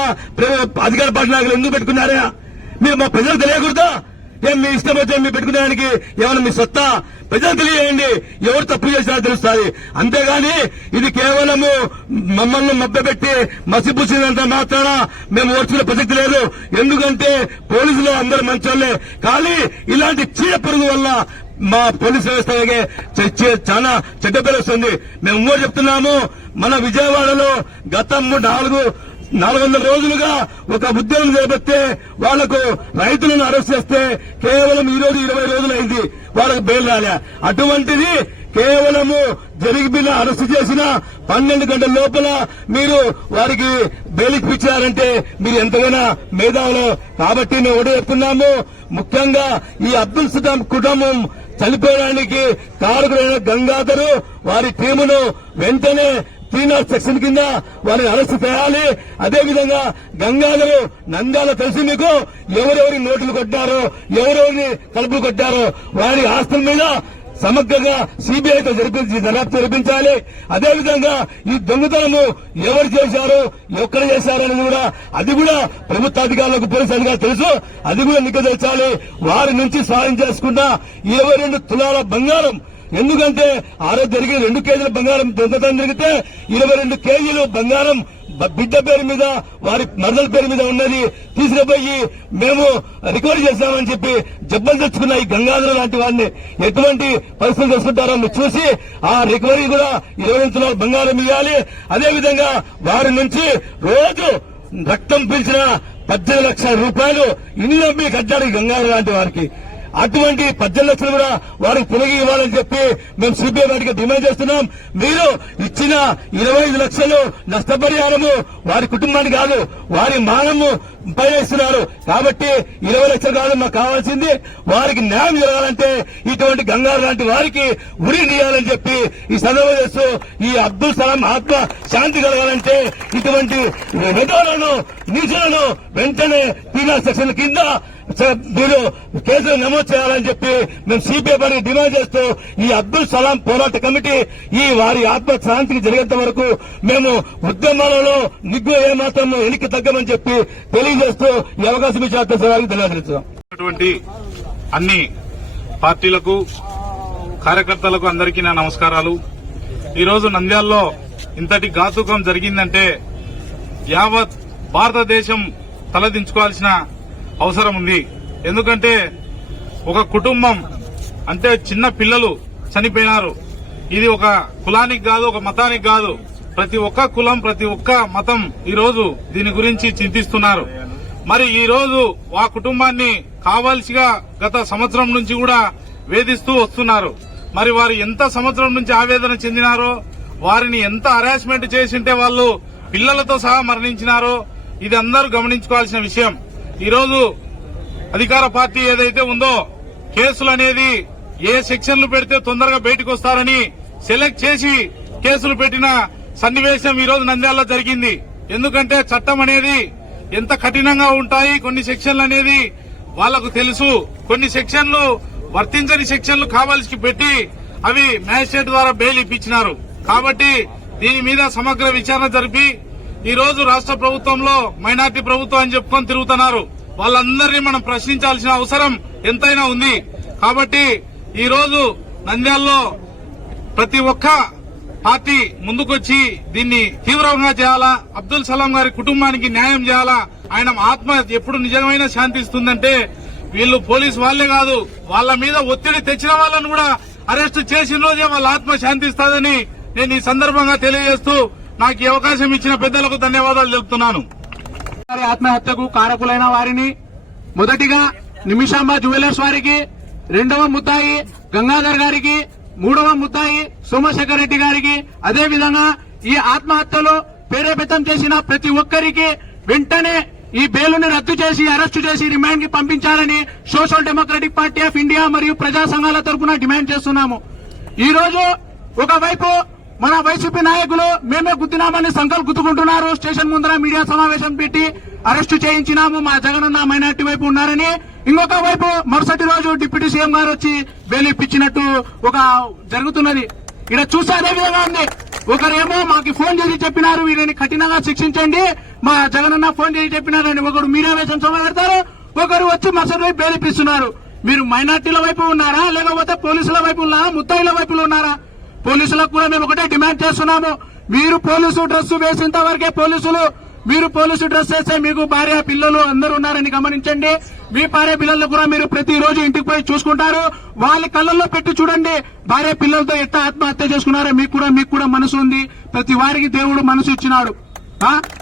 అధికార పార్టీ నాయకులు ఎందుకు పెట్టుకున్నారా? మీరు మా ప్రజలకు తెలియకూడదా? ఏం మీ ఇష్టం వచ్చే మీరు పెట్టుకునేదానికి ఏమైనా మీ సొత్తా? ప్రజలు తెలియండి, ఎవరు తప్పు చేసినారో తెలుస్తుంది. అంతేగాని ఇది కేవలము మమ్మల్ని మభ్యపెట్టి మసిపూసినంత మాత్రాన మేము ఓర్చుకునే ప్రసక్తి లేదు. ఎందుకంటే పోలీసులు అందరూ మంచోళ్లే, కానీ ఇలాంటి చీడ పురుగు వల్ల మా పోలీస్ వ్యవస్థకి చాలా చెడ్డ పేరు వస్తుంది. మేము ఇంకోటి చెప్తున్నాము, మన విజయవాడలో గత 400 రోజులుగా ఒక ఉద్యమం చేపడితే వాళ్లకు రైతులను అరెస్ట్ చేస్తే కేవలం ఈ రోజు 20 రోజులు అయింది, వాళ్ళకు బెయిల్ రాలే. అటువంటిది కేవలము జరిగిన అరెస్ట్ చేసిన 12 గంటల లోపల మీరు వారికి బెయిల్ ఇప్పించారంటే మీరు ఎంతగానో మేధావులు. కాబట్టి మేము ఒకటే చెప్తున్నాము, ముఖ్యంగా ఈ అబ్దుల్ సలాం కుటుంబం చనిపోవడానికి కారకులైన గంగాధర్ వారి టీమును వెంటనే 3 సెక్షన్ కింద వారిని అరెస్ట్ చేయాలి. అదేవిధంగా గంగాధర్ నంద్యాల తెలిసి మీకు ఎవరెవరి నోట్లు కొట్టారో, ఎవరెవరిని కలుపులు కొట్టారో వారి ఆస్తుల మీద సమగ్రంగా సిబిఐతో దర్యాప్తు జరిపించాలి. అదేవిధంగా ఈ దొంగతనము ఎవరు చేశారు, ఎక్కడ చేశారని కూడా అది కూడా ప్రభుత్వ అధికారులకు పోలీసు అధికారులు తెలుసు, అది కూడా నిగ్గుదేర్చాలి. వారి నుంచి సాయం చేసుకున్న 22 తులాల బంగారం, ఎందుకంటే ఆ రోజు జరిగిన 2 కేజీల బంగారం దొంగతనం జరిగితే 22 కేజీలు బంగారం బిడ్డ పేరు మీద వారి మరదల పేరు మీద ఉన్నది తీసుకుపోయి మేము రికవరీ చేశామని చెప్పి జబ్బలు తెచ్చుకున్న ఈ గంగాధర లాంటి వారిని ఎటువంటి పరిస్థితులు చేసుకుంటారో మీరు చూసి ఆ రికవరీ కూడా 20 తులాల బంగారం ఇవ్వాలి. అదేవిధంగా వారి నుంచి రోజు రక్తం పీల్చిన 18 లక్షల రూపాయలు ఇల్లు అమ్మి కట్టారు ఈ గంగాధర లాంటి వారికి. అటువంటి 18 లక్షలు కూడా వారికి తిరిగి ఇవ్వాలని చెప్పి మేము సిబిఐ వాటికి డిమాండ్ చేస్తున్నాం. మీరు ఇచ్చిన 25 లక్షలు నష్టపరిహారము వారి కుటుంబానికి కాదు, వారి మానము పైన ఇస్తున్నారు. కాబట్టి 20 లక్షలు కాదు మాకు కావాల్సింది. వారికి న్యాయం జరగాలంటే ఇటువంటి గంగారు లాంటి వారికి ఉరి తీయాలని చెప్పి ఈ సందర్భం చేస్తూ, ఈ అబ్దుల్ సలాం ఆత్మ శాంతి కలగాలంటే ఇటువంటి వెధవలను నీచులను వెంటనే పీనల్ సెక్షన్ కింద మీరు కేసులు నమోదు చేయాలని చెప్పి మేము సిబిఐ వారికి డిమాండ్ చేస్తూ, ఈ అబ్దుల్ సలాం పోరాట కమిటీ ఈ వారి ఆత్మ శాంతికి జరిగేంత వరకు మేము ఉద్యమాలలో నిగ్గు ఏమాత్రం వెనక్కి తగ్గమని చెప్పి తెలియజేస్తూ ఈ అవకాశం ఇచ్చిన వారికి ధన్యవాదాలు. అన్ని పార్టీలకు కార్యకర్తలకు అందరికీ నా నమస్కారాలు. ఈరోజు నంద్యాలలో ఇంతటి ఘాతుకం జరిగిందంటే యావత్ భారతదేశం తలదించుకోవాల్సిన అవసరం ఉంది. ఎందుకంటే ఒక కుటుంబం అంటే చిన్న పిల్లలు చనిపోయినారు. ఇది ఒక కులానికి కాదు, ఒక మతానికి కాదు, ప్రతి ఒక్క కులం ప్రతి ఒక్క మతం ఈరోజు దీని గురించి చింతిస్తున్నారు. మరి ఈ రోజు ఆ కుటుంబాన్ని కావాల్సిగా గత సంవత్సరం నుంచి కూడా వేధిస్తూ వస్తున్నారు. మరి వారు ఎంత సంవత్సరం నుంచి ఆవేదన చెందినారో, వారిని ఎంత హరాస్మెంట్ చేసింటే వాళ్ళు పిల్లలతో సహా మరణించినారో ఇది అందరూ గమనించుకోవాల్సిన విషయం. ఈరోజు అధికార పార్టీ ఏదైతే ఉందో కేసులు అనేది ఏ సెక్షన్లు పెడితే తొందరగా బయటకు వస్తారని సెలెక్ట్ చేసి కేసులు పెట్టిన సన్నివేశం ఈరోజు నంద్యాలలో జరిగింది. ఎందుకంటే చట్టం అనేది ఎంత కఠినంగా ఉంటాయి, కొన్ని సెక్షన్లు అనేది వాళ్లకు తెలుసు. కొన్ని సెక్షన్లు వర్తించని సెక్షన్లు కావాల్సి పెట్టి అవి మ్యాజిస్ట్రేట్ ద్వారా బెయిల్ ఇప్పించినారు. కాబట్టి దీని మీద సమగ్ర విచారణ జరిపి ఈ రోజు రాష్ట్ర ప్రభుత్వంలో మైనార్టీ ప్రభుత్వం అని చెప్పుకొని తిరుగుతున్నారు. వాళ్ళందరినీ మనం ప్రశ్నించాల్సిన అవసరం ఎంతైనా ఉంది. కాబట్టి ఈ రోజు నంద్యాలలో ప్రతి ఒక్క పార్టీ ముందుకొచ్చి దీన్ని తీవ్రంగా చేయాలా, అబ్దుల్ సలాం గారి కుటుంబానికి న్యాయం చేయాలా. ఆయన ఆత్మ ఎప్పుడు నిజమైన శాంతిస్తుందంటే వీళ్ళు పోలీసు వాళ్లే కాదు, వాళ్ళ మీద ఒత్తిడి తెచ్చిన వాళ్ళను కూడా అరెస్ట్ చేసిన రోజే వాళ్ళ ఆత్మ శాంతిస్తుందని నేను ఈ సందర్భంగా తెలియజేస్తూ నాకు ఈ అవకాశం ఇచ్చిన పెద్దలకు ధన్యవాదాలు తెలుపుతున్నాను. ఆత్మహత్యకు కారకులైన వారిని మొదటిగా నిమిషాంబ జ్యువెలర్స్ వారికి, రెండవ ముద్దాయి గంగాధర్ గారికి, మూడవ ముద్దాయి సోమశేఖర్ రెడ్డి గారికి, అదేవిధంగా ఈ ఆత్మహత్యలో ప్రేరేపితం చేసిన ప్రతి ఒక్కరికి వెంటనే ఈ బెయిలుని రద్దు చేసి అరెస్టు చేసి రిమాండ్ కి పంపించాలని social democratic party of India మరియు ప్రజా సంఘాల తరఫున డిమాండ్ చేస్తున్నాము. ఈ రోజు ఒకవైపు మన వైసీపీ నాయకులు మేమే గుద్దినామని సంకల్పం గుర్తుకుంటున్నారు. స్టేషన్ ముందర మీడియా సమావేశం పెట్టి అరెస్టు చేయించినాము, మా జగనన్న మైనార్టీ వైపు ఉన్నారని. ఇంకొక వైపు మరుసటి రోజు డిప్యూటీ సీఎం గారు వచ్చి బెయిల్ ఇప్పించినట్టు ఒక జరుగుతున్నది. ఇక్కడ చూస్తే అదే విధంగా ఉంది. ఒకరేమో మాకు ఫోన్ చేసి చెప్పినారు వీరిని కఠినంగా శిక్షించండి, మా జగనన్న ఫోన్ చేసి చెప్పినారని ఒకరు మీడియా వేషం పెడతారు, ఒకరు వచ్చి మరుసటి వైపు బెయిల్ ఇప్పిస్తున్నారు. మీరు మైనార్టీల వైపు ఉన్నారా, లేకపోతే పోలీసుల వైపు ఉన్నారా, ముద్దాయిల వైపులో ఉన్నారా? పోలీసులకు కూడా మేము ఒకటే డిమాండ్ చేస్తున్నాము. మీరు పోలీసు డ్రెస్ వేసేంత వరకే పోలీసులు. మీరు పోలీసు డ్రెస్ వేస్తే మీకు భార్య పిల్లలు అందరూ ఉన్నారని గమనించండి. మీ భార్య పిల్లలు కూడా మీరు ప్రతిరోజు ఇంటికి పోయి చూసుకుంటారు. వాళ్ళ కళ్ళల్లో పెట్టి చూడండి భార్య పిల్లలతో ఎట్లా ఆత్మహత్య చేసుకున్నారో. మీకు కూడా మనసు ఉంది. ప్రతి వారికి దేవుడు మనసు ఇచ్చినాడు.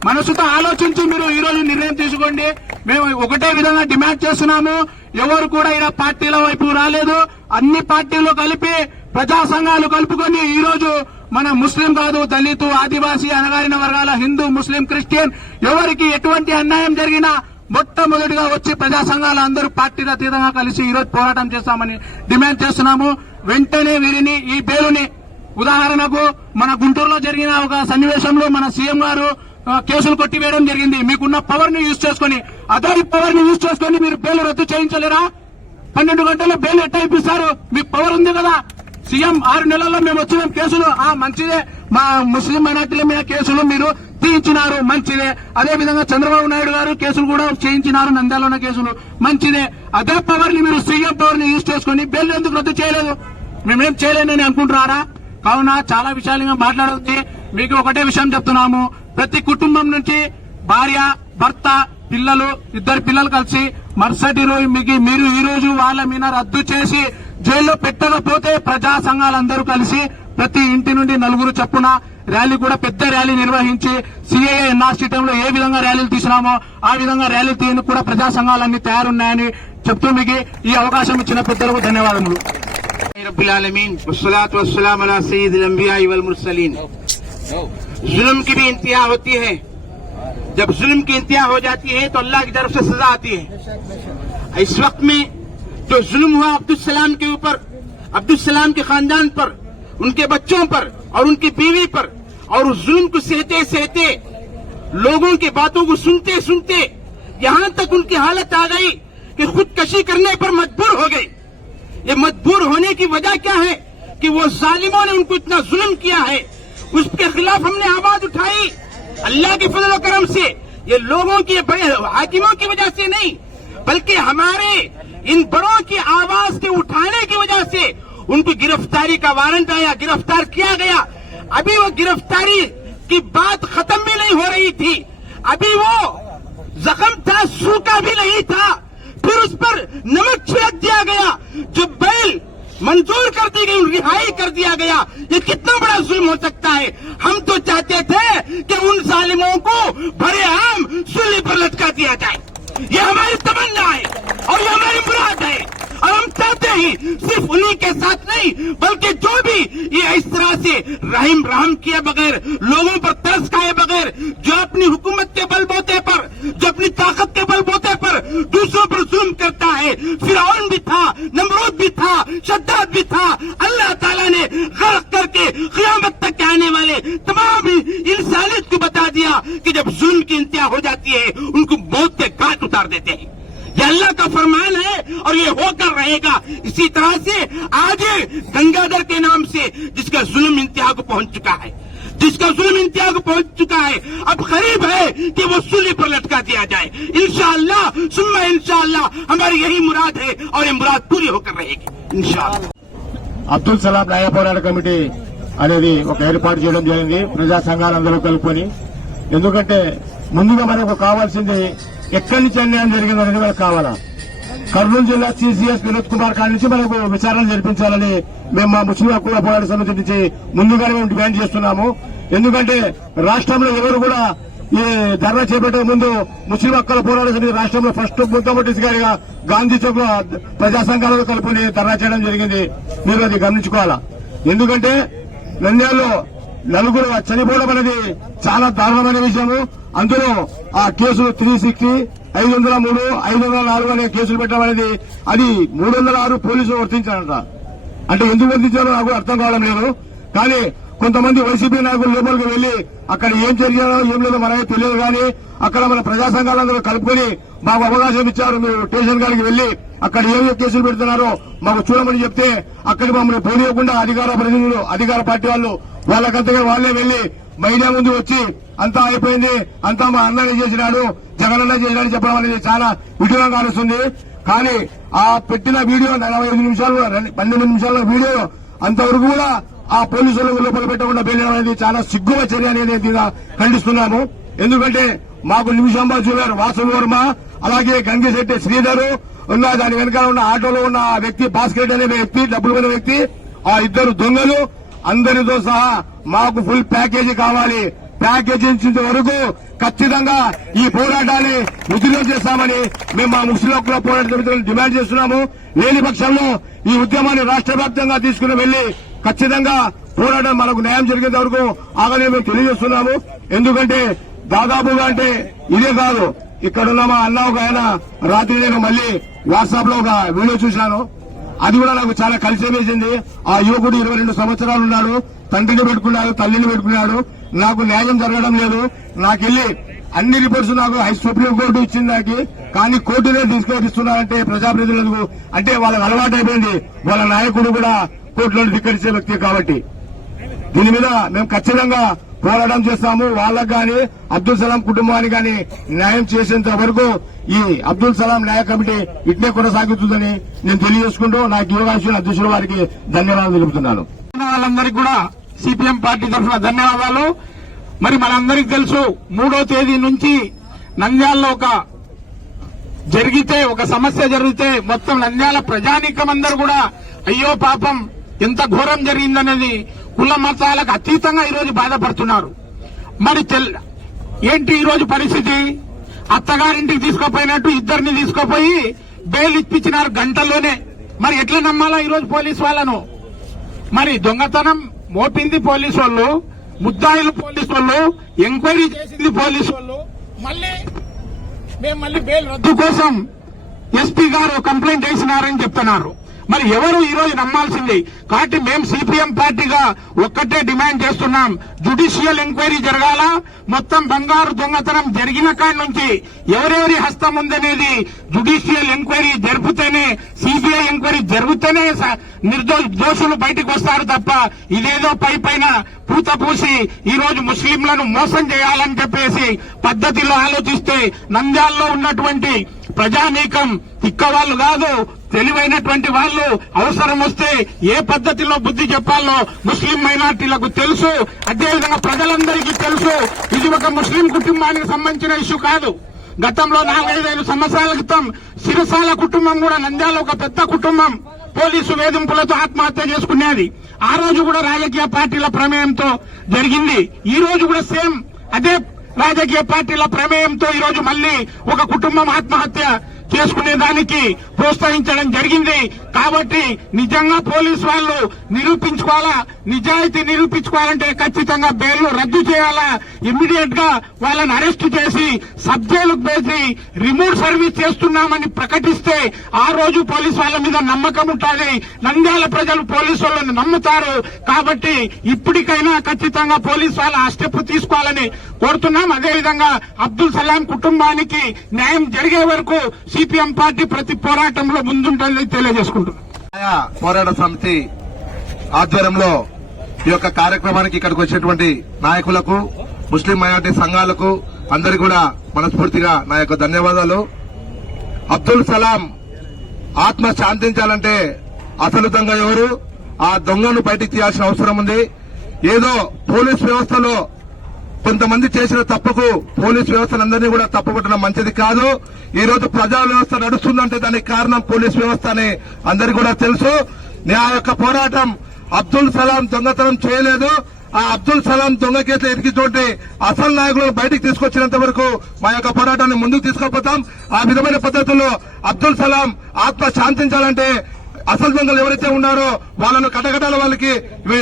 మనసుతో ఆలోచించి మీరు ఈ రోజు నిర్ణయం తీసుకోండి. మేము ఒకటే విధంగా డిమాండ్ చేస్తున్నాము. ఎవరు కూడా ఇలా పార్టీల వైపు రాలేదు. అన్ని పార్టీలు కలిపి ప్రజా సంఘాలు కలుపుకొని ఈ రోజు మన ముస్లిం కాదు, దళితు, ఆదివాసీ, అణగారిన వర్గాల, హిందూ, ముస్లిం, క్రిస్టియన్ ఎవరికి ఎటువంటి అన్యాయం జరిగినా మొట్టమొదటిగా వచ్చి ప్రజా సంఘాలు అందరూ పార్టీల అతీతంగా కలిసి ఈ రోజు పోరాటం చేస్తామని డిమాండ్ చేస్తున్నాము. వెంటనే వీరిని ఈ బెయిలుని, ఉదాహరణకు మన గుంటూరులో జరిగిన ఒక సన్నివేశంలో మన సీఎం గారు కేసులు కొట్టివేయడం జరిగింది. మీకున్న పవర్ ని యూజ్ చేసుకుని, అదే పవర్ ని యూజ్ చేసుకుని మీరు బెయిల్ రద్దు చేయించలేరా? 12 గంటల్లో బెయిల్ ఎట్లా ఇప్పిస్తారు? మీకు పవర్ ఉంది కదా. సీఎం 6 నెలల్లో మేము వచ్చిన కేసులు మంచిదే, మా ముస్లిం మైనార్టీల మీద కేసులు మీరు తీయించినారు, మంచిదే. అదేవిధంగా చంద్రబాబు నాయుడు గారు కేసులు కూడా చేయించినారు, నంద్యాల కేసులు, మంచిదే. అదే పవర్ ని మీరు సీఎం పవర్ ని యూజ్ చేసుకుని బెయిల్ ఎందుకు రద్దు చేయలేదు? మేమేం చేయలేనని అనుకుంటున్నారా? కావున చాలా విషయాలుగా మాట్లాడుతుంది. మీకు ఒకటే విషయం చెప్తున్నాము. ప్రతి కుటుంబం నుంచి భార్య, భర్త, పిల్లలు, 2 పిల్లలు కలిసి మరుసటి రోజు మీరు ఈ రోజు వాళ్ళ మీద రద్దు చేసి జైల్లో పెట్టకపోతే ప్రజా సంఘాలందరూ కలిసి ప్రతి ఇంటి నుండి 4 చొప్పున ర్యాలీ కూడా పెద్ద ర్యాలీ నిర్వహించి సిఏఏ ఎన్ఆర్సీ టైంలో ఏ విధంగా ర్యాలీలు తీసినామో ఆ విధంగా ర్యాలీ తీయడానికి కూడా ప్రజా సంఘాలన్నీ తయారున్నాయని చెప్తూ మీకు ఈ అవకాశం ఇచ్చిన పెద్దలకు ధన్యవాదములు. रब्बिल आलमीन वस्सलातु वस्सलामु अला सय्यिदिल अंबिया'i वल मुरसलीन। जुल्म की भी इंतहा होती है, जब जुल्म की इंतहा हो जाती है तो अल्लाह की तरफ से सजा आती है। इस वक्त में जो जुल्म हुआ अब्दुल सलाम के ऊपर, अब्दुल सलाम के खानदान पर, उनके बच्चों पर और उनकी बीवी पर, और उस जुल्म को सहते सहते लोगों की बातों को सुनते सुनते यहां तक उनकी हालत आ गई कि खुदकशी करने पर मजबूर हो गई। ये मजबूर होने की वजह क्या है कि वो जालिमों ने उनको इतना जुल्म किया है, उसके खिलाफ हमने आवाज उठाई। अल्लाह के फजल और करम से, ये लोगों की बड़े हाकिमों की वजह से नहीं, बल्कि हमारे इन बड़ों की आवाज के उठाने की वजह से उनको गिरफ्तारी का वारंट आया, गिरफ्तार किया गया। अभी वो गिरफ्तारी की बात खत्म भी नहीं हो रही थी, अभी वो जख्म था, सूखा भी नहीं था, फिर उस पर नमक छिड़क दिया गया, जो बैल मंजूर कर दी गई, रिहाई कर दिया गया। ये कितना बड़ा जुल्म हो सकता है। हम तो चाहते थे कि उन जालिमों को बड़े आम सूली पर लटका दिया जाए। ये हमारी तमन्ना है और ये हमारी मुराद है, और हम चाहते ही सिर्फ उन्हीं के साथ नहीं, बल्कि जो भी ये इस तरह से रहम किए बगैर, लोगों पर तरस खाए बगैर, जो अपनी हुकूमत के बलबूते पर, जो अपनी ताकत के बलबूते पर दूसरों पर जुल्म करता है, फिरौन भी था, नमरूद भी था, शद्दाद भी था, अल्लाह ताला ने गर्क करके क़यामत तक के आने वाले तमाम इंसानियत को बता दिया कि जब जुल्म की इंतहा हो जाती है उनको मौत के घाट उतार देते हैं। ये अल्लाह का फरमान है और ये होकर रहेगा। इसी तरह से आज गंगाधर के नाम से जिसका जुल्म इंतहा को पहुंच चुका है, जिसका जुल्म इंतहा को पहुंच चुका है, अब करीब है कि वो सूली पर लटका दिया जाए। इंशाअल्लाह सुम्मा इंशाअल्लाह हमारी यही मुराद है और ये मुराद पूरी होकर रहेगी इंशाअल्लाह। అబ్దుల్ సలాం న్యాయ పోరాట కమిటీ అనేది ఒక ఏర్పాటు చేయడం జరిగింది, ప్రజా సంఘాలందరూ కలుపుకొని. ఎందుకంటే ముందుగా మనకు కావాల్సింది ఎక్కడి నుంచి అన్యాయం జరిగిందనేది మనకు కావాలా. కర్నూలు జిల్లా సిసిఎస్ వినోద్ కుమార్ కాడి నుంచి మనకు విచారణ జరిపించాలని మేము మా ముస్లిం హక్కుల పోరాట సమితి నుంచి ముందుగానే మేము డిమాండ్ చేస్తున్నాము. ఎందుకంటే రాష్ట్రంలో ఎవరు కూడా ఈ ధర్నా చేపట్టే ముందు ముస్లిం హక్కుల పోరాట సమితి రాష్ట్రంలో ఫస్ట్ మొట్టమొదటిసారిగా గాంధీ చౌక్ ప్రజా సంఘాలతో కలుపుని ధర్నా చేయడం జరిగింది. మీరు అది గమనించుకోవాలా. ఎందుకంటే నంద్యాలలో నలుగురు చనిపోవడం అనేది చాలా దారుణమైన విషయము. అందులో ఆ కేసులు 360, 503, 504 అనే కేసులు పెట్టడం అనేది, అది 306 పోలీసులు వర్తించారంట. అంటే ఎందుకు వర్తించారో నాకు అర్థం కావడం లేదు. కానీ కొంతమంది వైసీపీ నాయకులు లోపలికి వెళ్లి అక్కడ ఏం జరిగారో ఏం లేదో మనకి తెలియదు. కానీ అక్కడ మన ప్రజా సంఘాలందరూ కలుపుకొని మాకు అవకాశం ఇచ్చారు, మీరు స్టేషన్ గారికి వెళ్లి అక్కడ ఏం కేసులు పెడుతున్నారో మాకు చూడమని చెప్తే అక్కడికి మమ్మల్ని పోనీయకుండా అధికార ప్రతినిధులు, అధికార పార్టీ వాళ్ళు వాళ్ళకంతగా వాళ్లే వెళ్లి మీడియా ముందు వచ్చి అంతా అయిపోయింది, అంతా మా అన్ననే చేసినాడు, జగనన్న చేసినాడు చెప్పడం అనేది చాలా విడ్డూరంగా అనిపిస్తుంది. కానీ ఆ పెట్టిన వీడియో 45 నిమిషాలు 12 నిమిషాల వీడియో అంతవరకు కూడా ఆ పోలీసులు లోపల పెట్టకుండా వెళ్ళడం అనేది చాలా సిగ్గుమ చర్య అనేది ఖండిస్తున్నాము. ఎందుకంటే మాకు నిమిషాంబా జ్యువెలర్ వాసు వర్మ, అలాగే గంగిశెట్టి శ్రీధర్ ఉన్న దాని వెనకాల ఉన్న ఆటోలో ఉన్న వ్యక్తి భాస్కర్ అనే వ్యక్తి, డబ్బులు పోయిన వ్యక్తి, ఆ ఇద్దరు దొంగలు అందరితో సహా మాకు ఫుల్ ప్యాకేజీ కావాలి. ప్యాకేజీ ఇచ్చేంత వరకు ఖచ్చితంగా ఈ పోరాటాన్ని ఉధృతం చేస్తామని మేము మా ముస్లిం హక్కుల పోరాట సమితిని డిమాండ్ చేస్తున్నాము. లేని పక్షంలో ఈ ఉద్యమాన్ని రాష్ట్ర వ్యాప్తంగా తీసుకుని వెళ్లి ఖచ్చితంగా పోరాటం మనకు న్యాయం జరిగేంత వరకు ఆగనే మేము తెలియజేస్తున్నాము. ఎందుకంటే దాదాపుగా అంటే ఇదే కాదు, ఇక్కడున్న మా అన్న ఒక ఆయన రాత్రి నేను మళ్లీ వాట్సాప్ లో ఒక వీడియో చూశాను, అది కూడా నాకు చాలా కలిసి వేసింది. ఆ యువకుడు 22 సంవత్సరాలు ఉన్నాడు, తండ్రిని పెట్టుకున్నాడు, తల్లిని పెట్టుకున్నాడు, నాకు న్యాయం జరగడం లేదు. నాకెళ్లి అన్ని రిపోర్ట్స్ నాకు సుప్రీం కోర్టు ఇచ్చింది నాకు, కానీ కోర్టునే తీసుకొస్తున్నారంటే ప్రజాప్రతినిధులకు అంటే వాళ్ళకి అలవాటు అయిపోయింది. వాళ్ళ నాయకుడు కూడా కోర్టులో ధిక్కరించే వ్యక్తి కాబట్టి దీని మీద మేము ఖచ్చితంగా పోరాటం చేస్తాము. వాళ్ళకు గాని అబ్దుల్ సలాం కుటుంబానికి గాని న్యాయం చేసేంత వరకు ఈ అబ్దుల్ సలాం న్యాయ కమిటీ ఇట్నే కొనసాగుతుందని నేను తెలియజేసుకుంటూ నాకు యువకాశం అధ్యక్షుల వారికి ధన్యవాదాలు తెలుపుతున్నాను. వాళ్ళందరికీ కూడా సిపిఎం పార్టీ తరఫున ధన్యవాదాలు. మరి మనందరికీ తెలుసు 3వ తేదీ నుంచి నంద్యాలలో ఒక సమస్య జరిగితే మొత్తం నంద్యాల ప్రజానీకం అందరూ కూడా అయ్యో పాపం ఎంత ఘోరం జరిగిందనేది కుల మతాలకు అతీతంగా ఈరోజు బాధపడుతున్నారు. మరి ఏంటి ఈరోజు పరిస్థితి? అత్తగారింటికి తీసుకుపోయినట్టు ఇద్దరిని తీసుకుపోయి బెయిల్ ఇప్పించినారు గంటల్లోనే. మరి ఎట్లా నమ్మాలా ఈరోజు పోలీసు వాళ్ళను? మరి దొంగతనం మోపింది పోలీసు వాళ్ళు, ముద్దాయిలు పోలీసు వాళ్ళు, ఎంక్వైరీ చేసింది పోలీసు వాళ్ళు. మళ్ళీ బెయిల్ రద్దు కోసం ఎస్పీ గారు కంప్లైంట్ చేసినారని చెప్తున్నారు. మరి ఎవరు ఈ రోజు నమ్మాల్సింది? కాబట్టి మేము సిపిఎం పార్టీగా ఒక్కటే డిమాండ్ చేస్తున్నాం, జ్యుడిషియల్ ఎంక్వైరీ జరగాల. మొత్తం బంగారు దొంగతనం జరిగిన కాడి నుంచి ఎవరెవరి హస్తం ఉందనేది జ్యుడిషియల్ ఎంక్వైరీ జరిపితేనే, సిబిఐ ఎంక్వైరీ జరిగితేనే దోషులు బయటకు వస్తారు తప్ప ఇదేదో పైన పూత పూసి ఈ రోజు ముస్లింలను మోసం చేయాలని చెప్పేసి పద్ధతిలో ఆలోచిస్తే నంద్యాలలో ఉన్నటువంటి ప్రజానీకం తిక్కవాళ్లు కాదు, తెలివైనటువంటి వాళ్ళు. అవసరం వస్తే ఏ పద్ధతిలో బుద్ధి చెప్పాలో ముస్లిం మైనార్టీలకు తెలుసు, అదేవిధంగా ప్రజలందరికీ తెలుసు. ఇది ఒక ముస్లిం కుటుంబానికి సంబంధించిన ఇష్యూ కాదు. గతంలో 4-5 సంవత్సరాల క్రితం సిరసాల కుటుంబం కూడా నంద్యాల ఒక పెద్ద కుటుంబం పోలీసు వేధింపులతో ఆత్మహత్య చేసుకునేది. ఆ రోజు కూడా రాజకీయ పార్టీల ప్రమేయంతో జరిగింది. ఈ రోజు కూడా సేమ్ అదే రాజకీయ పార్టీల ప్రమేయంతో ఈ రోజు మళ్లీ ఒక కుటుంబం ఆత్మహత్య చేసుకునేదానికి ప్రోత్సహించడం జరిగింది. కాబట్టి నిజంగా పోలీసు వాళ్ళు నిరూపించుకోవాలా, నిజాయితీ నిరూపించుకోవాలంటే ఖచ్చితంగా బెయిల్ రద్దు చేయాలా. ఇమ్మీడియట్ గా వాళ్ళని అరెస్టు చేసి సబ్ జైలుకు వేసి రిమోట్ సర్వీస్ చేస్తున్నామని ప్రకటిస్తే ఆ రోజు పోలీసు వాళ్ళ మీద నమ్మకం ఉంటుంది. నంద్యాల ప్రజలు పోలీసు వాళ్ళని నమ్ముతారు. కాబట్టి ఇప్పటికైనా ఖచ్చితంగా పోలీసు వాళ్ళ ఆ స్టెప్ తీసుకోవాలని కోరుతున్నాం. అదేవిధంగా అబ్దుల్ సలాం కుటుంబానికి న్యాయం జరిగే వరకు సిపిఎం పార్టీ ప్రతి పోరాటంలో ముందుంటుందని తెలియజేసుకుంటున్నాం. పోరాట సమితి ఆధ్వర్యంలో ఈ యొక్క కార్యక్రమానికి ఇక్కడికి వచ్చినటువంటి నాయకులకు, ముస్లిం మైనార్టీ సంఘాలకు అందరికీ కూడా మనస్ఫూర్తిగా నా యొక్క ధన్యవాదాలు. అబ్దుల్ సలాం ఆత్మ శాంతించాలంటే అసలు దొంగ ఎవరు, ఆ దొంగను బయటికి తీయాల్సిన అవసరం ఉంది. ఏదో పోలీస్ వ్యవస్థలో కొంతమంది చేసిన తప్పుకు పోలీస్ వ్యవస్థలందరినీ కూడా తప్పుపట్టడం మంచిది కాదు. ఈ రోజు ప్రజా వ్యవస్థ నడుస్తుందంటే దానికి కారణం పోలీస్ వ్యవస్థ అని అందరికీ కూడా తెలుసు. ఆ యొక్క పోరాటం అబ్దుల్ సలాం దొంగతనం చేయలేదు. ఆ అబ్దుల్ సలాం దొంగ కేసులు ఎదిగించోటి అసలు నాయకులను బయటికి తీసుకొచ్చినంత వరకు మా యొక్క పోరాటాన్ని ముందుకు తీసుకుపోతాం. ఆ విధమైన పద్ధతుల్లో అబ్దుల్ సలాం ఆత్మ శాంతించాలంటే అసలు దొంగలు ఎవరైతే ఉన్నారో వాళ్ళను కటకటాల వాళ్ళకి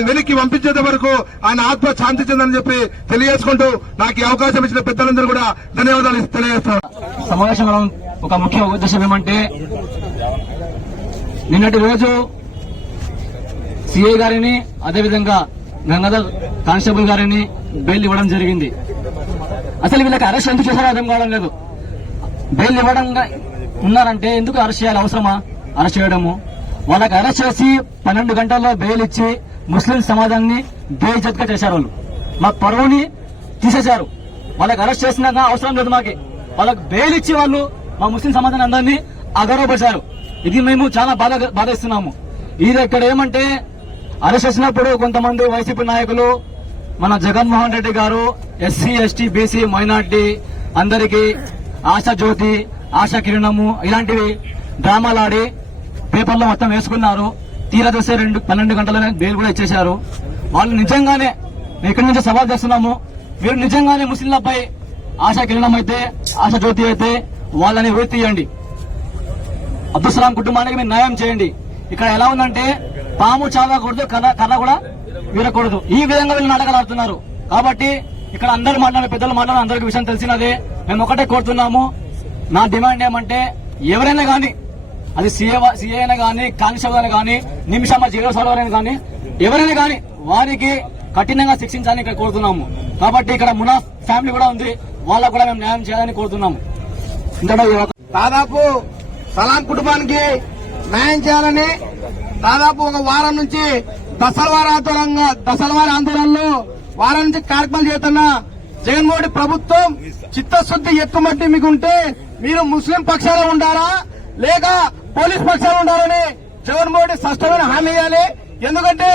వెనక్కి పంపించేంత వరకు ఆయన ఆత్మ శాంతించిందని చెప్పి తెలియజేసుకుంటూ నాకు ఈ అవకాశం ఇచ్చిన పెద్దలందరూ కూడా ధన్యవాదాలు తెలియజేస్తాను. సమావేశంలో ఒక ముఖ్య ఉద్దేశం ఏమంటే, నిన్నటి రోజు సిఐ గారిని అదేవిధంగా గంగాధర్ కానిస్టేబుల్ గారిని బెయిల్ ఇవ్వడం జరిగింది. అసలు వీళ్ళకి అరెస్ట్ ఎందుకు చేశారో అర్థం కావడం లేదు. బెయిల్ ఇవ్వడం ఉన్నారంటే ఎందుకు అరెస్ట్ చేయాలి? అవసరమా అరెస్ట్ చేయడము? వాళ్ళకి అరెస్ట్ చేసి 12 గంటల్లో బెయిల్ ఇచ్చి ముస్లిం సమాజాన్ని బేఇజ్జత్గా చేశారు. వాళ్ళు మా పరువుని తీసేశారు. వాళ్ళకి అరెస్ట్ చేసినాక అవసరం లేదు మాకి. వాళ్ళకి బెయిల్ ఇచ్చి వాళ్ళు మా ముస్లిం సమాజాన్ని అందరినీ అగౌరవపరిచారు. ఇది మేము చాలా బాధిస్తున్నాము. ఇది ఇక్కడ ఏమంటే, అరెస్ట్ చేసినప్పుడు కొంతమంది వైసీపీ నాయకులు, మన జగన్మోహన్ రెడ్డి గారు ఎస్సీ ఎస్టీ బీసీ మైనార్టీ అందరికీ ఆశా జ్యోతి, ఆశా కిరణము ఇలాంటివి డ్రామాలాడి పేపర్లో మొత్తం వేసుకున్నారు. తీరా చూస్తే 12 గంటలనే బెయిల్ కూడా ఇచ్చేశారు. వాళ్ళు నిజంగానే ఇక్కడి నుంచి సవాల్ చేస్తున్నాము, మీరు నిజంగానే ముస్లింలపై ఆశా కిరణం అయితే, ఆశా జ్యోతి అయితే వాళ్ళని ఉరి తీయండి. అబ్దుల్ సలాం కుటుంబానికి మీరు న్యాయం చేయండి. ఇక్కడ ఎలా ఉందంటే, పాము చావకూడదు, కర్ర కూడా వీరకూడదు, ఈ విధంగా వీళ్ళు నాటకాలు ఆడుతున్నారు. కాబట్టి ఇక్కడ అందరు మాట్లాడే పెద్దలు మాట్లాడే అందరికీ విషయం తెలిసినదే. మేము ఒకటే కోరుతున్నాము, నా డిమాండ్ ఏమంటే, ఎవరైనా గానీ, అది సీఏ అయినా గానీ, కానిస్టేబుల్ అయినా గానీ, నిమిషమ్మ జైలు సోదరులైనా గానీ, ఎవరైనా గానీ వారికి కఠినంగా శిక్షించాలని ఇక్కడ కోరుతున్నాము. కాబట్టి ఇక్కడ మునాఫ్ ఫ్యామిలీ కూడా ఉంది, వాళ్ళకు కూడా మేము న్యాయం చేయాలని కోరుతున్నాము. దాదాపు సలాం కుటుంబానికి న్యాయం చేయాలని దాదాపు ఒక వారం నుంచి దశలవారి ఆందోళనలో వారం నుంచి కార్యక్రమాలు చేస్తున్న జగన్మోహన్ ప్రభుత్వం చిత్తశుద్ది ఎక్కుమట్టి మీకుంటే మీరు ముస్లిం పక్షాన ఉండారా లేక పోలీస్ పక్షాన ఉండాలని జగన్మోహన్ స్పష్టమైన హామీ ఇవ్వాలి. ఎందుకంటే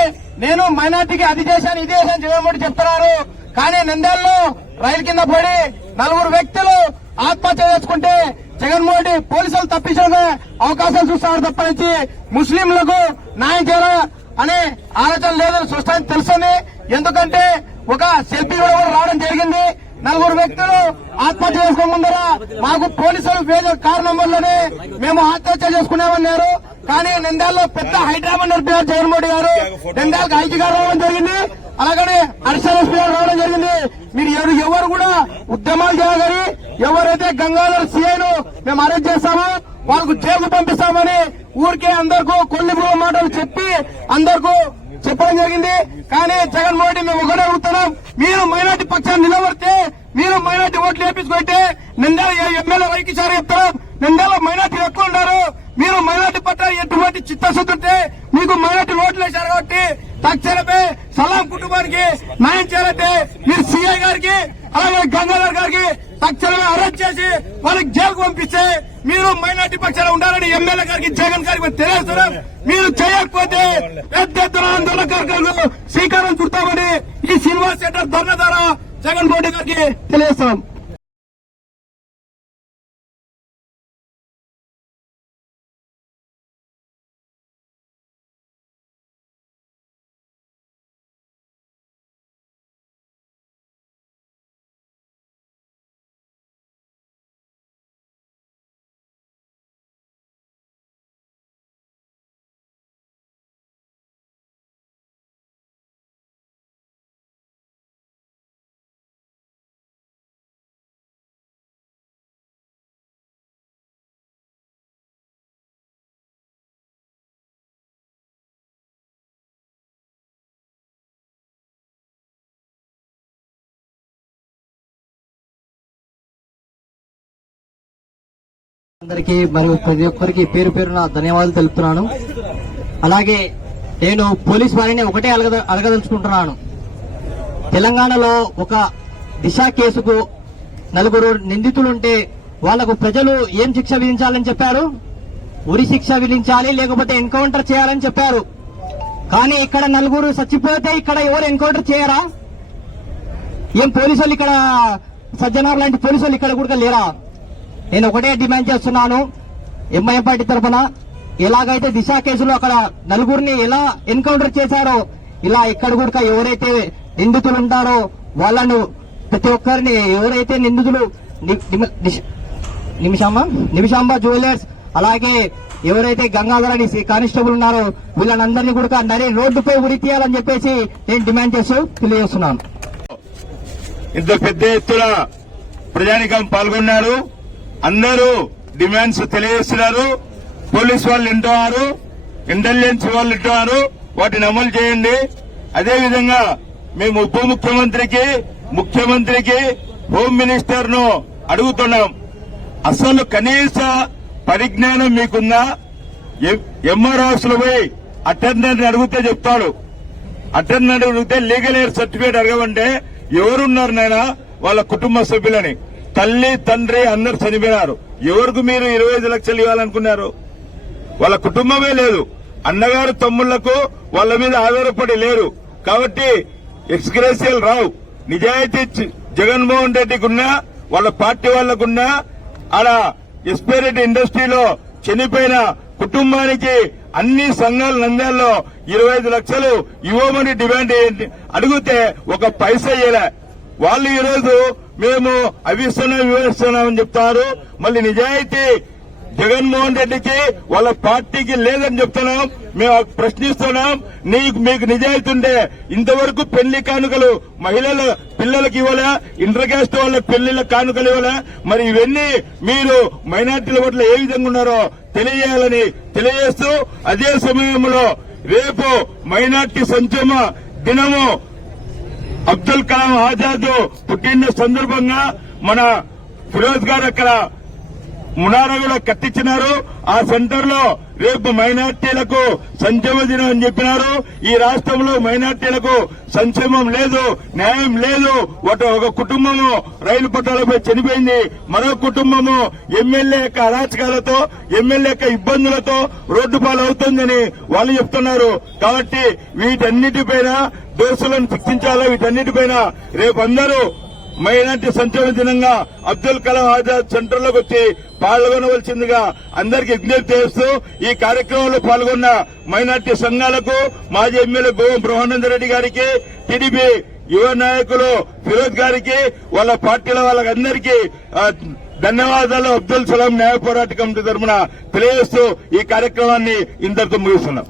నేను మైనార్టీకి అది చేశాను ఇది చేశాను జగన్మోహన్ చెప్తున్నారు. కానీ నంద్యాలలో రైలు కింద పడి 4 వ్యక్తులు ఆత్మహత్య చేసుకుంటే జగన్మోహన్ రెడ్డి పోలీసులు తప్పించడమే అవకాశం చూస్తున్నారు తప్పనించి ముస్లింలకు న్యాయం చేయాలా అనే ఆలోచన లేదని స్పష్టంగా తెలుస్తుంది. ఎందుకంటే ఒక సెల్ఫీ కూడా రావడం జరిగింది. 4 వ్యక్తులు ఆత్మహత్య చేసుకో ముందర మాకు పోలీసులు వేరే కారణం వల్లనే మేము ఆత్మహత్య చేసుకున్నామన్నారు. కానీ నంద్యాలలో పెద్ద హైదరాబాద్ నడిపారు జగన్మోహన్ గారు. నంద్యాలకు ఐటీ గారు రావడం జరిగింది, అలాగనే అడిషనల్ ఎస్పీ గారు రావడం జరిగింది. మీరు ఎవరు కూడా ఉద్యమాలు చేయాలని, ఎవరైతే గంగాధర్ సీఐను మేము అరెస్ట్ చేస్తామో వాళ్ళకు జైలుకు పంపిస్తామని ఊరికే అందరికీ కొన్ని మాటలు చెప్పి అందరికీ చెప్పడం జరిగింది. కానీ జగన్మోహన్ రెడ్డి మేము ఒకటే అడుగుతున్నాం, మీరు మైనార్టీ పక్షాన్ని నిలబడితే, మీరు మైనార్టీ ఓట్లు వేపించుకుంటే నంద్యాల ఎమ్మెల్యే వైకిసారి చెప్తారు, నంద్యాల మైనార్టీలు ఎక్కువ ఉన్నారు, మీరు మైనార్టీ పట్ల ఎటువంటి చిత్తశుద్ధి ఉంటే మీకు మైనార్టీ ఓట్లు వేశారు కాబట్టి తక్షణమే సలాం కుటుంబానికి న్యాయం చేయాలంటే మీరు సీఐ గారికి అలాగే గంగాధర్ గారికి తక్షణమే అరెస్ట్ చేసి వాళ్ళకి జైలుకు పంపిస్తే మీరు మైనార్టీ పక్షాలు ఉండాలని ఎమ్మెల్యే గారికి జగన్ గారికి తెలియజేస్తున్నాం. మీరు చేయకపోతే పెద్ద ఎత్తున ఆందోళన కార్యక్రమాలు శ్రీకారం చుడతామని ఈ శ్రీనివాస్ సెంటర్ ధర్నా ద్వారా జగన్మోహన్ రెడ్డి గారికి తెలియజేస్తాం. అందరికీ మరియు ప్రతి ఒక్కరికి పేరు పేరున ధన్యవాదాలు తెలుపుతున్నాను. అలాగే నేను పోలీస్ వారిని ఒకటే అడగదలుచుకుంటున్నాను. తెలంగాణలో ఒక దిశ కేసుకు 4 నిందితులుంటే వాళ్లకు ప్రజలు ఏం శిక్ష విధించాలని చెప్పారు? ఉరి శిక్ష విధించాలి, లేకపోతే ఎన్కౌంటర్ చేయాలని చెప్పారు. కానీ ఇక్కడ 4 చచ్చిపోతే ఇక్కడ ఎవరు ఎన్కౌంటర్ చేయరా? ఏం పోలీసులు ఇక్కడ సజ్జనార్ లాంటి పోలీసులు ఇక్కడ కూడా లేరా? నేను ఒకటే డిమాండ్ చేస్తున్నాను, ఎంఐఎం పార్టీ తరఫున ఎలాగైతే దిశ కేసులో అక్కడ 4 ఎలా ఎన్కౌంటర్ చేశారో ఇలా ఇక్కడ కూడా ఎవరైతే నిందితులు ఉంటారో వాళ్ళను ప్రతి ఒక్కరిని, ఎవరైతే నిందితులు నిమిషాంబ జ్యువెలర్స్ అలాగే ఎవరైతే గంగాధర్ అని కానిస్టేబుల్ ఉన్నారో వీళ్ళనందరినీ కూడా రోడ్డుపై ఉరి తీయాలని చెప్పేసి నేను డిమాండ్ చేస్తూ తెలియజేస్తున్నాను. ఇంత పెద్ద ఎత్తున ప్రజానికం పాల్గొన్నారు. అందరూ డిమాండ్స్ తెలియజేస్తున్నారు. పోలీసు వాళ్ళు వింటున్నారు, ఇంటెలిజెన్స్ వాళ్ళు వింటున్నారు. వాటిని అమలు చేయండి. అదేవిధంగా మేము ఉప ముఖ్యమంత్రికి హోమ్ మినిస్టర్ ను అడుగుతున్నాం, అసలు కనీస పరిజ్ఞానం మీకుందా? ఎంఆర్ హౌస్ లో పోయి అటెండెంట్ అడిగితే చెప్తాడు. అటెండెంట్ అడిగితే లీగల్ ఎయిడ్ సర్టిఫికేట్ అడగమంటే ఎవరున్నారు నాయన? వాళ్ళ కుటుంబ సభ్యులని, తల్లి తండ్రి అందరు చనిపోయినారు. ఎవరికి మీరు 25 లక్షలు ఇవ్వాలనుకున్నారు? వాళ్ళ కుటుంబమే లేదు. అన్నగారు తమ్ముళ్లకు వాళ్ళ మీద ఆధారపడి లేరు. కాబట్టి ఎక్స్గ్రేషియల్ రావు. నిజాయితీ జగన్మోహన్ రెడ్డికున్నా వాళ్ళ పార్టీ వాళ్లకున్నా ఆడ ఎస్పైరెడ్డి ఇండస్ట్రీలో చనిపోయిన కుటుంబానికి అన్ని సంఘాల నంద్యాల్లో 25 లక్షలు ఇవ్వమని డిమాండ్ అడిగితే ఒక పైసా ఇయ్యలే. వాళ్ళు ఈరోజు మేము అవి ఇస్తున్నామని చెప్తారు. మళ్ళీ నిజాయితీ జగన్మోహన్ రెడ్డికి వాళ్ళ పార్టీకి లేదని చెప్తున్నాం. మేము ప్రశ్నిస్తున్నాం, మీకు నిజాయితీ ఉంటే ఇంతవరకు పెళ్లి కానుకలు మహిళల పిల్లలకు ఇవ్వలే, ఇంటర్ కాస్ట్ వాళ్ళ పెళ్లిళ్ళ కానుకలు ఇవ్వలే. మరి ఇవన్నీ మీరు మైనార్టీల పట్ల ఏ విధంగా ఉన్నారో తెలియజేయాలని తెలియజేస్తూ, అదే సమయంలో రేపు మైనార్టీ సంక్షేమ దినము అబ్దుల్ కలాం ఆజాద్ పుట్టిన సందర్భంగా మన ఫిరోజ్ గారు అక్కడ మునారా కూడా కట్టించినారు. ఆ సెంటర్ లో రేపు మైనార్టీలకు సంక్షేమ దినం అని చెప్పినారు. ఈ రాష్ట్రంలో మైనార్టీలకు సంక్షేమం లేదు, న్యాయం లేదు. ఒక కుటుంబము రైలు పట్టాలపై చనిపోయింది, మరో కుటుంబము ఎమ్మెల్యే యొక్క అరాచకాలతో, ఎమ్మెల్యే యొక్క ఇబ్బందులతో రోడ్డు పాలవుతుందని వాళ్ళు చెప్తున్నారు. కాబట్టి వీటన్నిటిపైన దోషులను శిక్షించాలా. వీటన్నిటిపైన రేపు అందరూ మైనార్టీ సంక్షేమ దినంగా అబ్దుల్ కలాం ఆజాద్ సెంటర్ లోకి వచ్చి పాల్గొనవలసిందిగా అందరికీ విజ్ఞప్తి చేస్తూ ఈ కార్యక్రమంలో పాల్గొన్న మైనార్టీ సంఘాలకు మాజీ ఎమ్మెల్యే బ్రహ్మానందరెడ్డి గారికి, టీడీపీ యువ నాయకులు ఫిరోజ్ గారికి, వాళ్ళ పార్టీల వాళ్ళందరికీ ధన్యవాదాలు అబ్దుల్ సలాం న్యాయ పోరాట కమిటీ తరఫున తెలియజేస్తూ ఈ కార్యక్రమాన్ని ఇంతటితో ముగిస్తున్నాం.